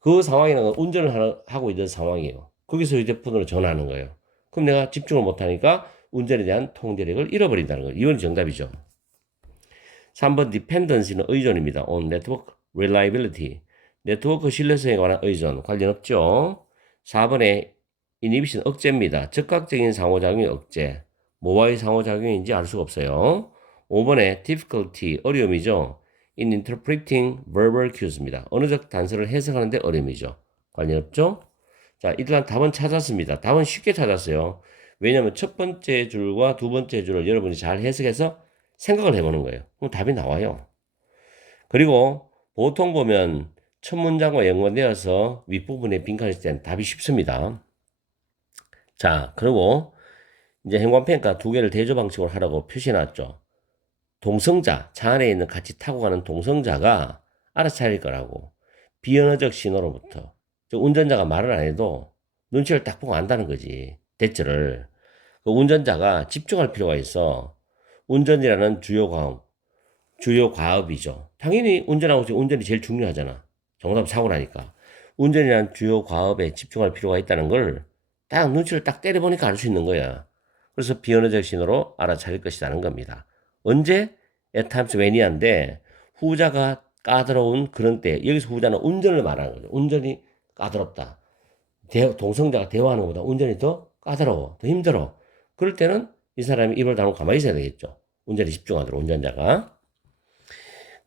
그 상황이라는 건 운전을 하고 있는 상황이에요. 거기서 휴대폰으로 전화하는 거예요. 그럼 내가 집중을 못하니까 운전에 대한 통제력을 잃어버린다는 거예요. 이건 정답이죠. 3번, dependency는 의존입니다. on network reliability. 네트워크 신뢰성에 관한 의존, 관련 없죠. 4번에 inhibition, 억제입니다. 즉각적인 상호작용의 억제. 뭐와의 상호작용인지 알 수가 없어요. 5번에 difficulty, 어려움이죠. in interpreting verbal cues입니다. 언어적 단서를 해석하는데 어려움이죠. 관련 없죠? 자, 일단 답은 찾았습니다. 답은 쉽게 찾았어요. 왜냐하면 첫 번째 줄과 두 번째 줄을 여러분이 잘 해석해서 생각을 해보는 거예요. 그럼 답이 나와요. 그리고 보통 보면 첫 문장과 연관되어서 윗부분에 빈칸이 있을 때는 답이 쉽습니다. 자, 그리고 이제 행관평가 두 개를 대조 방식으로 하라고 표시해놨죠. 동성자, 차 안에 있는 같이 타고 가는 동성자가 알아차릴 거라고. 비언어적 신호로부터. 운전자가 말을 안 해도 눈치를 딱 보고 안다는 거지. 대처를. 그 운전자가 집중할 필요가 있어. 운전이라는 주요 과업이죠. 당연히 운전하고 있으면 운전이 제일 중요하잖아. 정답 사고 나니까. 운전이라는 주요 과업에 집중할 필요가 있다는 걸 딱 눈치를 딱 때려보니까 알 수 있는 거야. 그래서 비언어적 신호로 알아차릴 것이라는 겁니다. 언제? at times when이한데 후자가 까다로운 그런 때, 여기서 후자는 운전을 말하는 거죠. 운전이 까다롭다. 동성자가 대화하는 것보다 운전이 더 까다로워, 더 힘들어. 그럴 때는 이 사람이 입을 다물고 가만히 있어야 되겠죠. 운전에 집중하도록, 운전자가.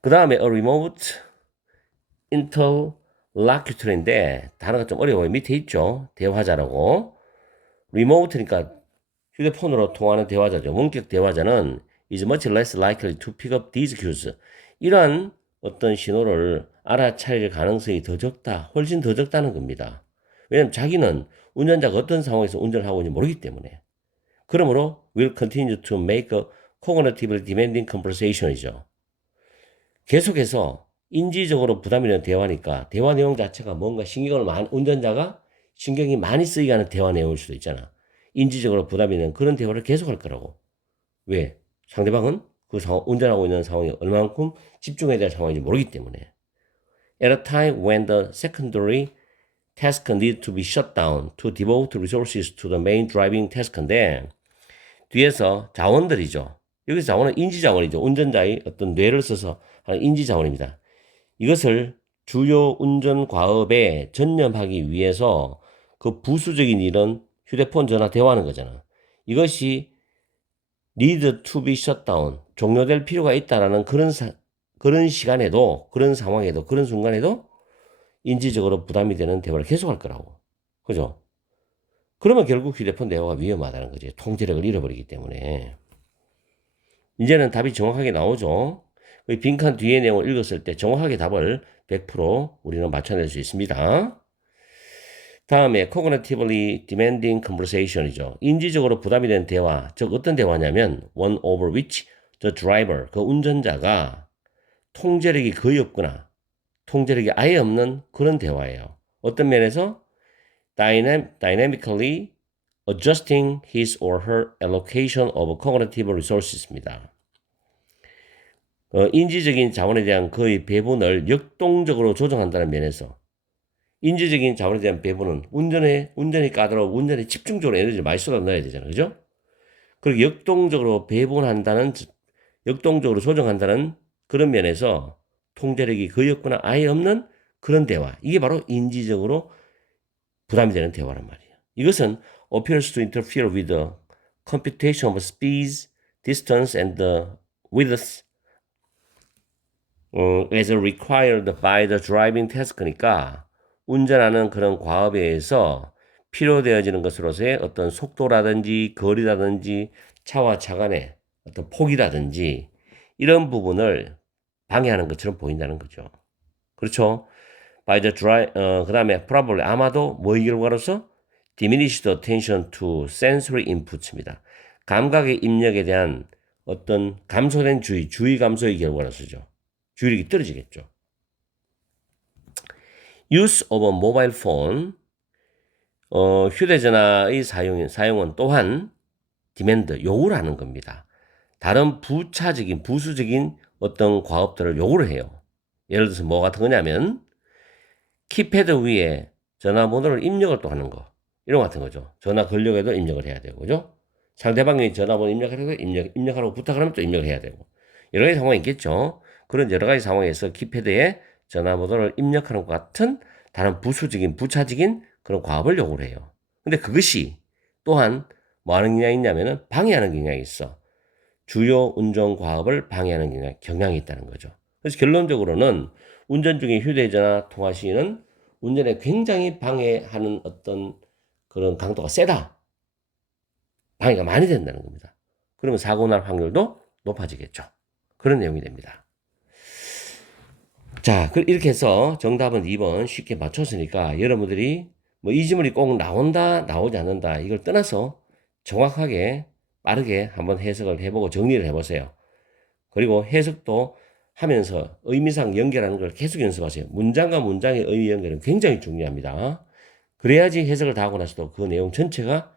그 다음에 a remote interlocutor인데 단어가 좀 어려워요. 밑에 있죠. 대화자라고. remote니까 휴대폰으로 통하는 대화자죠. 원격 대화자는 is much less likely to pick up these cues. 이러한 어떤 신호를 알아차릴 가능성이 더 적다. 훨씬 더 적다는 겁니다. 왜냐하면 자기는 운전자가 어떤 상황에서 운전을 하고 있는지 모르기 때문에. 그러므로 will continue to make a cognitively demanding conversation이죠. 계속해서 인지적으로 부담이 되는 대화니까 대화 내용 자체가 뭔가 운전자가 신경이 많이 쓰이게 하는 대화 내용일 수도 있잖아. 인지적으로 부담이 되는 그런 대화를 계속할 거라고. 왜? 상대방은 운전하고 있는 상황이 얼마만큼 집중해야 될 상황인지 모르기 때문에. At a time when the secondary task need to be shut down to devote resources to the main driving task인데 뒤에서 자원들이죠. 여기서 자원은 인지자원이죠. 운전자의 어떤 뇌를 써서 하는 인지자원입니다. 이것을 주요 운전 과업에 전념하기 위해서 그 부수적인 일은 휴대폰 전화 대화하는 거잖아. 이것이 need to be shut down, 종료될 필요가 있다라는 그런 시간에도, 그런 상황에도, 그런 순간에도 인지적으로 부담이 되는 대화를 계속할 거라고. 그죠? 그러면 결국 휴대폰 대화가 위험하다는 거지. 통제력을 잃어버리기 때문에. 이제는 답이 정확하게 나오죠. 빈칸 뒤에 내용을 읽었을 때 정확하게 답을 100% 우리는 맞춰낼 수 있습니다. 다음에 cognitively demanding conversation이죠. 인지적으로 부담이 되는 대화, 즉 어떤 대화냐면 one over which the driver, 그 운전자가 통제력이 거의 없거나 통제력이 아예 없는 그런 대화예요. 어떤 면에서 dynamically adjusting his or her allocation of cognitive resources입니다. 인지적인 자원에 대한 그의 배분을 역동적으로 조정한다는 면에서 인지적인 자원에 대한 배분은 운전이 까다로워 운전에 집중적으로 에너지를 많이 쏟아 넣어야 되잖아요. 그죠? 그리고 역동적으로 조정한다는 그런 면에서 통제력이 거의 없거나 아예 없는 그런 대화. 이게 바로 인지적으로 부담이 되는 대화란 말이에요. 이것은 appears to interfere with the computation of speed, distance, and the width as required by the driving task니까 운전하는 그런 과업에 의해서 필요되어지는 것으로서의 어떤 속도라든지 거리라든지 차와 차 간의 어떤 폭이라든지 이런 부분을 방해하는 것처럼 보인다는 거죠. 그렇죠? by the 그 다음에 probably 아마도 뭐의 결과로서 diminished attention to sensory inputs입니다. 감각의 입력에 대한 어떤 감소된 주의 감소의 결과로서죠. 주의력이 떨어지겠죠. use of a mobile phone, 휴대전화의 사용은 또한 demand, 요구를 하는 겁니다. 다른 부수적인 어떤 과업들을 요구를 해요. 예를 들어서 뭐 같은 거냐면 키패드 위에 전화번호를 입력을 또 하는 거. 이런 거 같은 거죠. 전화 걸려고 해도 입력을 해야 되고, 그죠? 상대방이 전화번호 입력하려고 입력하라고 부탁을 하면 또 입력을 해야 되고. 여러 가지 상황이 있겠죠. 그런 여러 가지 상황에서 키패드에 전화번호를 입력하는 것 같은 다른 부차적인 그런 과업을 요구를 해요. 근데 그것이 또한 뭐 하는 경향이 있냐면은 방해하는 경향이 있어. 주요 운전 과업을 방해하는 경향이 있다는 거죠. 그래서 결론적으로는 운전 중에 휴대전화 통화 시에는 운전에 굉장히 방해하는 어떤 그런 강도가 세다. 방해가 많이 된다는 겁니다. 그러면 사고 날 확률도 높아지겠죠. 그런 내용이 됩니다. 자, 이렇게 해서 정답은 2번 쉽게 맞췄으니까 여러분들이 뭐 이 지문이 꼭 나온다, 나오지 않는다 이걸 떠나서 정확하게 빠르게 한번 해석을 해보고 정리를 해보세요. 그리고 해석도 하면서 의미상 연결하는 걸 계속 연습하세요. 문장과 문장의 의미 연결은 굉장히 중요합니다. 그래야지 해석을 다 하고 나서도 그 내용 전체가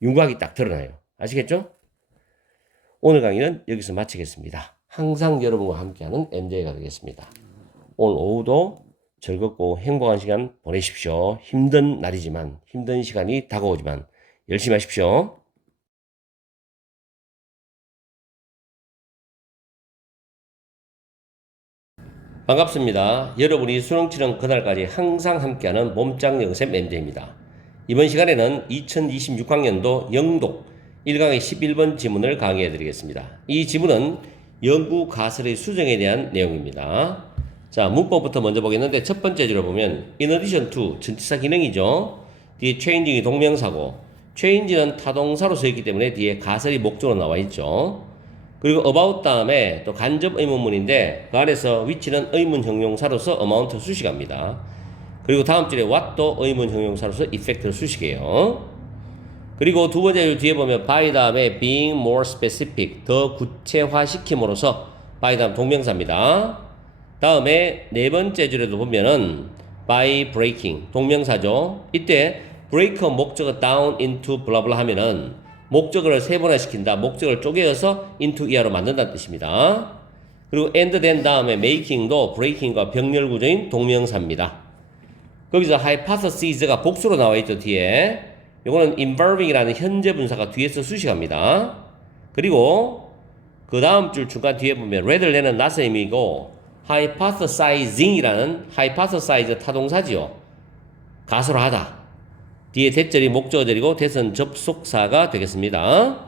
윤곽이 딱 드러나요. 아시겠죠? 오늘 강의는 여기서 마치겠습니다. 항상 여러분과 함께하는 MJ가 되겠습니다. 오늘 오후도 즐겁고 행복한 시간 보내십시오. 힘든 날이지만 힘든 시간이 다가오지만 열심히 하십시오. 반갑습니다. 여러분이 수능 치는 그날까지 항상 함께하는 몸짱 영쌤 MJ입니다. 이번 시간에는 2026학년도 영독 1강의 11번 지문을 강의해 드리겠습니다. 이 지문은 영구 가설의 수정에 대한 내용입니다. 자, 문법부터 먼저 보겠는데 첫 번째 줄을 보면 in addition to 전치사 기능이죠. 뒤에 changing이 동명사고 change는 타동사로 써 있기 때문에 뒤에 가설이 목적으로 나와 있죠. 그리고 about 다음에 또 간접 의문문인데 그 안에서 which는 의문 형용사로서 amount 수식합니다. 그리고 다음 줄에 what도 의문 형용사로서 effect를 수식해요. 그리고 두 번째 줄 뒤에 보면 by 다음에 being more specific, 더 구체화시킴으로써 by 다음 동명사입니다. 다음에 네 번째 줄에도 보면은 by breaking, 동명사죠. 이때 break 목적어 down into 블라블라 하면은 목적어를 세분화시킨다, 목적어를 쪼개어서 into 이하로 만든다는 뜻입니다. 그리고 and then 다음에 making도 breaking과 병렬 구조인 동명사입니다. 거기서 hypotheses가 복수로 나와 있죠, 뒤에. 요거는 involving이라는 현재 분사가 뒤에서 수식합니다. 그리고 그 다음 줄 중간 뒤에 보면 rather than은 not의 의미고 hypothesizing이라는 hypothesize 타동사지요. 가설화 하다. 뒤에 대절이 목적어절이고 대선 접속사가 되겠습니다.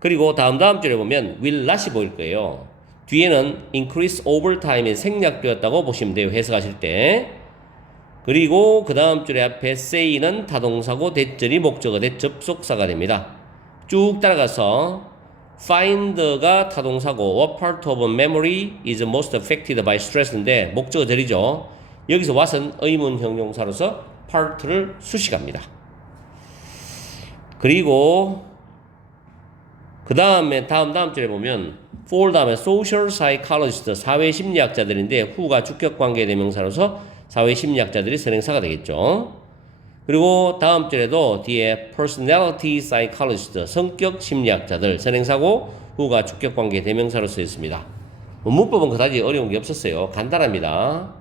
그리고 다음 줄에 보면 will not이 보일 거예요. 뒤에는 increase over time에 생략되었다고 보시면 돼요. 해석하실 때. 그리고 그 다음 줄에 앞에 say는 타동사고 대절이 목적어 대 접속사가 됩니다. 쭉 따라가서 find가 타동사고 what part of memory is most affected by stress인데 목적어절이죠. 여기서 what은 의문 형용사로서 part를 수식합니다. 그리고 그 다음에 다음 줄에 보면 for 다음에 social psychologist 사회심리학자들인데 who가 주격관계 대명사로서 사회심리학자들이 선행사가 되겠죠. 그리고 다음 줄에도 뒤에 personality psychologist 성격심리학자들 선행사고 who가 주격관계 대명사로 쓰였습니다. 문법은 그다지 어려운 게 없었어요. 간단합니다.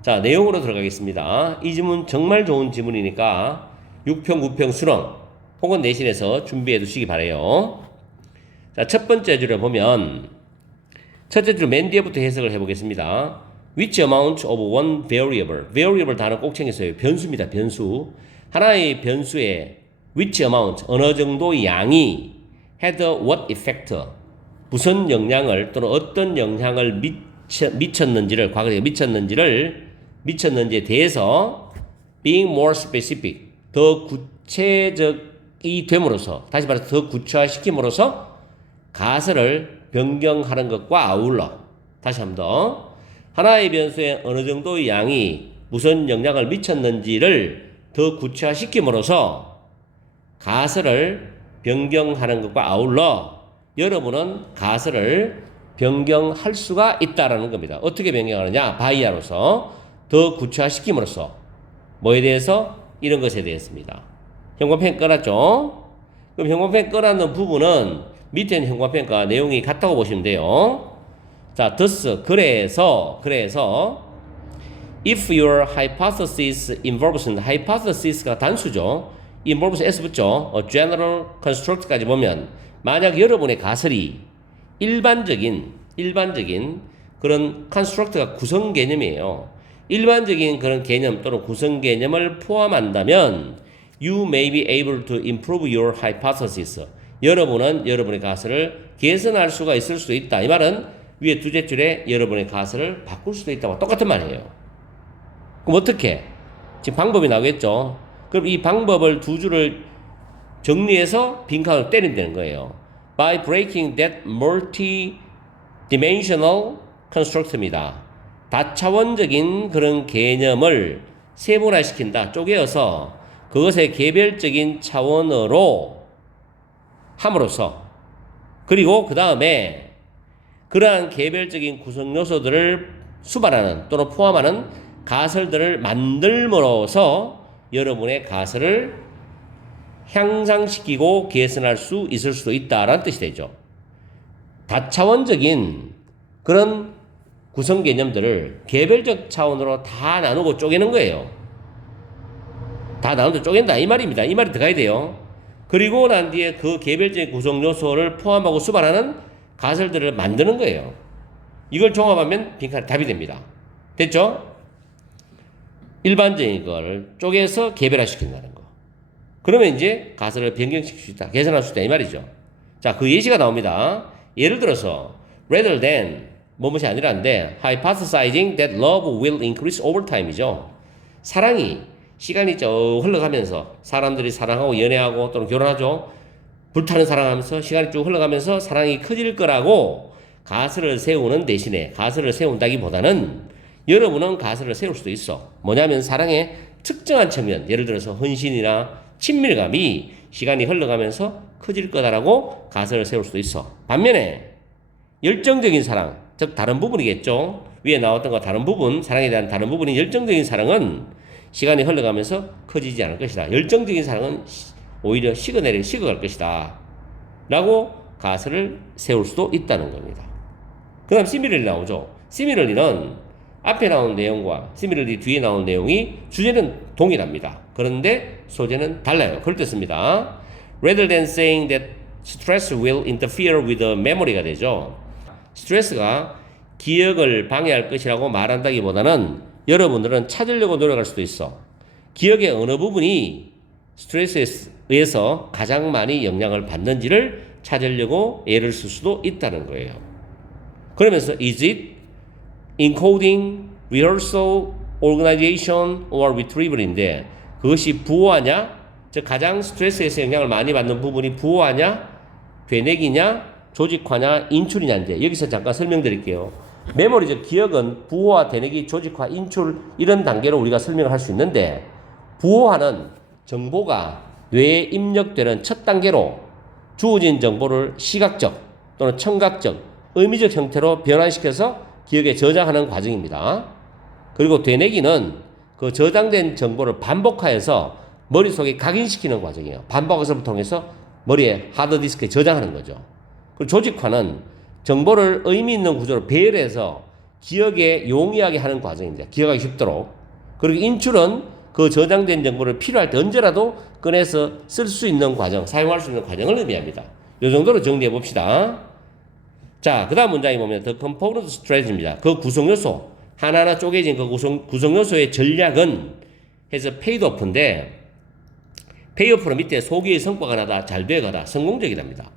자, 내용으로 들어가겠습니다. 이 지문 정말 좋은 지문이니까 6평, 9평 수능 혹은 내신에서 준비해 두시기 바라요. 자, 첫 번째 줄을 보면 첫째 줄 맨 뒤에부터 해석을 해보겠습니다. Which amount of one variable? variable 단어 꼭 챙겼어요. 변수입니다. 변수. 하나의 변수에 which amount, 어느 정도의 양이 had what effect, 무슨 영향을 또는 어떤 영향을 미쳤는지를, 과거에 미쳤는지에 대해서 being more specific, 더 구체적이 됨으로써, 다시 말해서 더 구체화시킴으로써 가설을 변경하는 것과 아울러, 다시 한 번 더, 하나의 변수에 어느 정도의 양이 무슨 영향을 미쳤는지를 더 구체화시킴으로써 가설을 변경하는 것과 아울러 여러분은 가설을 변경할 수가 있다라는 겁니다. 어떻게 변경하느냐? 바이아로서 더 구체화시킴으로써 뭐에 대해서? 이런 것에 대해서입니다. 형광펜 꺼놨죠? 그럼 형광펜 꺼놨는 부분은 밑에는 형광펜과 내용이 같다고 보시면 돼요. 자, thus, 그래서 if your hypothesis involves, hypothesis가 단수죠. involves s 붙죠. general construct까지 보면 만약 여러분의 가설이 일반적인 그런 construct가 구성 개념이에요. 일반적인 그런 개념 또는 구성 개념을 포함한다면 you may be able to improve your hypothesis. 여러분은 여러분의 가설을 개선할 수가 있을 수도 있다. 이 말은 위에 두째 줄에 여러분의 가설을 바꿀 수도 있다고 똑같은 말이에요. 그럼 어떻게? 지금 방법이 나오겠죠. 그럼 이 방법을 두 줄을 정리해서 빈칸을 때린다는 거예요. By breaking that multi-dimensional construct입니다. 다차원적인 그런 개념을 세분화시킨다. 쪼개어서 그것의 개별적인 차원으로 함으로써 그리고 그 다음에 그러한 개별적인 구성 요소들을 수반하는 또는 포함하는 가설들을 만들므로써 여러분의 가설을 향상시키고 개선할 수 있을 수도 있다라는 뜻이 되죠. 다차원적인 그런 구성 개념들을 개별적 차원으로 다 나누고 쪼개는 거예요. 다 나누고 쪼갠다 이 말입니다. 이 말이 들어가야 돼요. 그리고 난 뒤에 그 개별적인 구성 요소를 포함하고 수반하는 가설들을 만드는 거예요. 이걸 종합하면 빈칸 답이 됩니다. 됐죠? 일반적인 걸 쪼개서 개별화시킨다는 거. 그러면 이제 가설을 변경시킬 수 있다. 개선할 수 있다. 이 말이죠. 자, 그 예시가 나옵니다. 예를 들어서 rather than 뭐뭇이 아니라는데 hypothesizing that love will increase over time이죠. 사랑이 시간이 쭉 흘러가면서 사람들이 사랑하고 연애하고 또는 결혼하죠. 불타는 사랑하면서 시간이 쭉 흘러가면서 사랑이 커질 거라고 가설을 세우는 대신에 가설을 세운다기보다는 여러분은 가설을 세울 수도 있어. 뭐냐면 사랑의 특정한 측면, 예를 들어서 헌신이나 친밀감이 시간이 흘러가면서 커질 거다라고 가설을 세울 수도 있어. 반면에 열정적인 사랑, 즉 다른 부분이겠죠. 위에 나왔던 거 다른 부분, 사랑에 대한 다른 부분인 열정적인 사랑은 시간이 흘러가면서 커지지 않을 것이다. 열정적인 사랑은 오히려 식어갈 것이다. 라고 가설을 세울 수도 있다는 겁니다. 그 다음 시밀러리 나오죠. 시밀러리는 앞에 나온 내용과 similarly 뒤에 나온 내용이 주제는 동일합니다. 그런데 소재는 달라요. 그럴 때 씁니다. Rather than saying that stress will interfere with the memory가 되죠. 스트레스가 기억을 방해할 것이라고 말한다기보다는 여러분들은 찾으려고 노력할 수도 있어. 기억의 어느 부분이 스트레스에 의해서 가장 많이 영향을 받는지를 찾으려고 애를 쓸 수도 있다는 거예요. 그러면서 is it encoding, rehearsal, organization, or retrieval인데 그것이 부호하냐? 즉 가장 스트레스에서 영향을 많이 받는 부분이 부호하냐? 되뇌기냐? 조직화냐? 인출이냐인데 여기서 잠깐 설명드릴게요. 메모리적 기억은 부호화, 되뇌기, 조직화, 인출 이런 단계로 우리가 설명을 할 수 있는데 부호화는 정보가 뇌에 입력되는 첫 단계로 주어진 정보를 시각적 또는 청각적, 의미적 형태로 변환시켜서 기억에 저장하는 과정입니다. 그리고 되뇌기는 그 저장된 정보를 반복하여서 머릿속에 각인시키는 과정이에요. 반복학습을 통해서 머리에 하드디스크에 저장하는 거죠. 그리고 조직화는 정보를 의미 있는 구조로 배열해서 기억에 용이하게 하는 과정입니다. 기억하기 쉽도록. 그리고 인출은 그 저장된 정보를 필요할 때 언제라도 꺼내서 쓸 수 있는 과정, 사용할 수 있는 과정을 의미합니다. 이 정도로 정리해 봅시다. 자, 그 다음 문장에 보면 The component strategy입니다. 그 구성요소, 하나하나 쪼개진 그 구성요소의 전략은 해서 paid-off인데 payoff는 밑에 소기의 성과가 나다, 잘 돼가다, 성공적이답니다.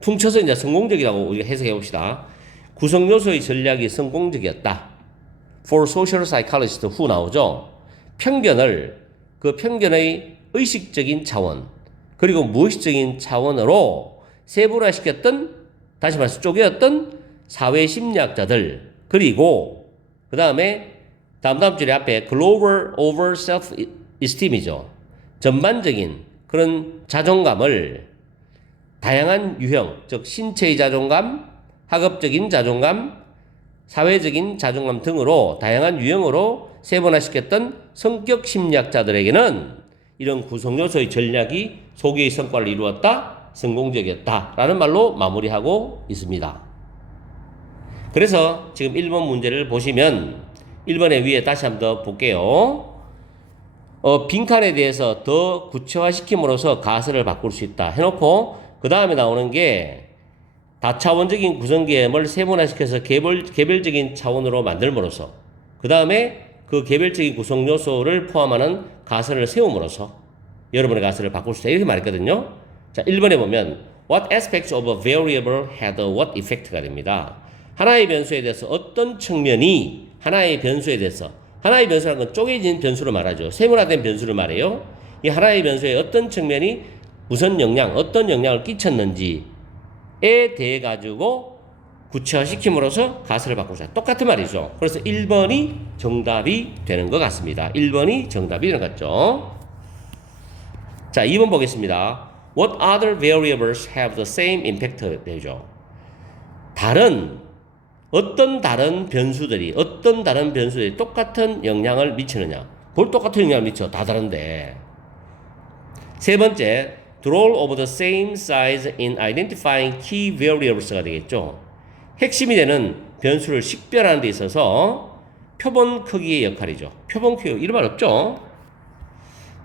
퉁쳐서 이제 성공적이라고 우리가 해석해 봅시다. 구성요소의 전략이 성공적이었다. For social psychologist who 나오죠. 편견을 그 편견의 의식적인 차원 그리고 무의식적인 차원으로 세분화시켰던 다시 말해서 쪼개었던 사회심리학자들 그리고 그 다음에 다음 줄에 앞에 global over self-esteem이죠. 전반적인 그런 자존감을 다양한 유형, 즉 신체의 자존감, 학업적인 자존감, 사회적인 자존감 등으로 다양한 유형으로 세분화시켰던 성격 심리학자들에게는 이런 구성요소의 전략이 소기의 성과를 이루었다, 성공적이었다 라는 말로 마무리하고 있습니다. 그래서 지금 1번 문제를 보시면 1번의 위에 다시 한번 더 볼게요. 빈칸에 대해서 더 구체화시킴으로써 가설을 바꿀 수 있다 해놓고 그 다음에 나오는 게 다차원적인 구성개념을 세분화시켜서 개별적인 차원으로 만들므로써 그 다음에 그 개별적인 구성 요소를 포함하는 가설을 세움으로써 여러분의 가설을 바꿀 수 있다 이렇게 말했거든요. 자, 1번에 보면 What aspects of a variable had what effect가 됩니다. 하나의 변수에 대해서 어떤 측면이 하나의 변수에 대해서 하나의 변수라는 건 쪼개진 변수를 말하죠. 세분화된 변수를 말해요. 이 하나의 변수의 어떤 측면이 무슨 영향, 어떤 영향을 끼쳤는지에 대해 가지고 구체화시킴으로써 가설을 바꾸자. 똑같은 말이죠. 그래서 1번이 정답이 되는 것 같습니다. 1번이 정답이 되는 것 같죠. 자, 2번 보겠습니다. What other variables have the same impact 되죠. 어떤 다른 변수들이 똑같은 영향을 미치느냐. 뭘 똑같은 영향을 미쳐? 다 다른데. 세 번째, the role of the same size in identifying key variables가 되겠죠. 핵심이 되는 변수를 식별하는 데 있어서 표본 크기의 역할이죠. 표본 크기, 이런 말 없죠?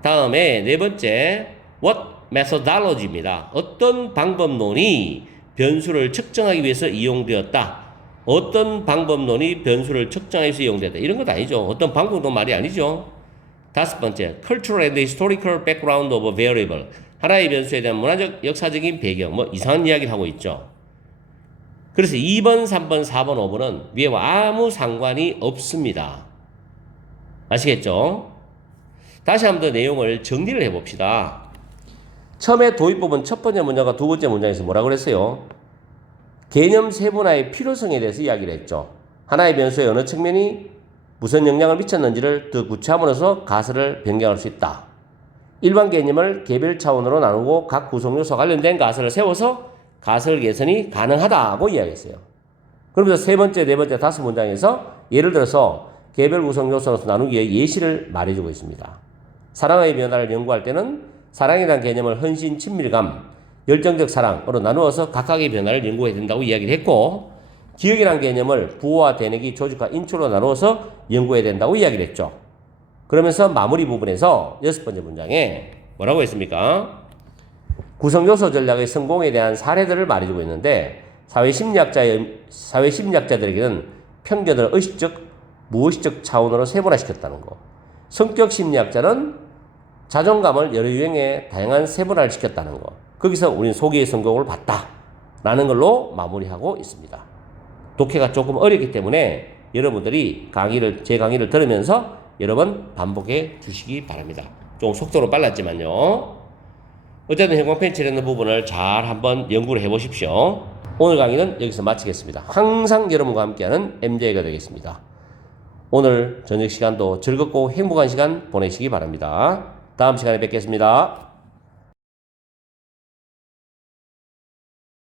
다음에 네 번째, what methodology입니다. 어떤 방법론이 변수를 측정하기 위해서 이용되었다. 어떤 방법론이 변수를 측정하기 위해서 이용되었다. 이런 건 아니죠. 어떤 방법론 말이 아니죠. 다섯 번째, cultural and historical background of a variable. 하나의 변수에 대한 문화적, 역사적인 배경, 뭐 이상한 이야기를 하고 있죠. 그래서 2번, 3번, 4번, 5번은 위에와 아무 상관이 없습니다. 아시겠죠? 다시 한번 더 내용을 정리를 해봅시다. 처음에 도입부분 첫 번째 문장과 두 번째 문장에서 뭐라고 그랬어요? 개념 세분화의 필요성에 대해서 이야기를 했죠. 하나의 변수의 어느 측면이 무슨 영향을 미쳤는지를 더 구체함으로써 가설을 변경할 수 있다. 일반 개념을 개별 차원으로 나누고 각 구성요소와 관련된 가설을 세워서 가설 개선이 가능하다고 이야기했어요. 그러면서 세 번째, 네 번째, 다섯 문장에서 예를 들어서 개별 구성요소로서 나누기에 예시를 말해주고 있습니다. 사랑의 변화를 연구할 때는 사랑에 대한 개념을 헌신, 친밀감, 열정적 사랑으로 나누어서 각각의 변화를 연구해야 된다고 이야기를 했고, 기억이라는 개념을 부호와 대내기, 조직과 인출로 나누어서 연구해야 된다고 이야기를 했죠. 그러면서 마무리 부분에서 6번째 문장에 뭐라고 했습니까? 구성요소 전략의 성공에 대한 사례들을 말해주고 있는데 사회심리학자들에게는 편견을 의식적, 무의식적 차원으로 세분화시켰다는 거. 성격심리학자는 자존감을 여러 유형의 다양한 세분화를 시켰다는 거. 거기서 우리는 소기의 성공을 봤다라는 걸로 마무리하고 있습니다. 독해가 조금 어렵기 때문에 여러분들이 제 강의를 들으면서 여러 번 반복해 주시기 바랍니다. 좀 속도는 빨랐지만요. 어쨌든 형광펜칠하는 부분을 잘 한번 연구를 해보십시오. 오늘 강의는 여기서 마치겠습니다. 항상 여러분과 함께하는 MJ가 되겠습니다. 오늘 저녁 시간도 즐겁고 행복한 시간 보내시기 바랍니다. 다음 시간에 뵙겠습니다.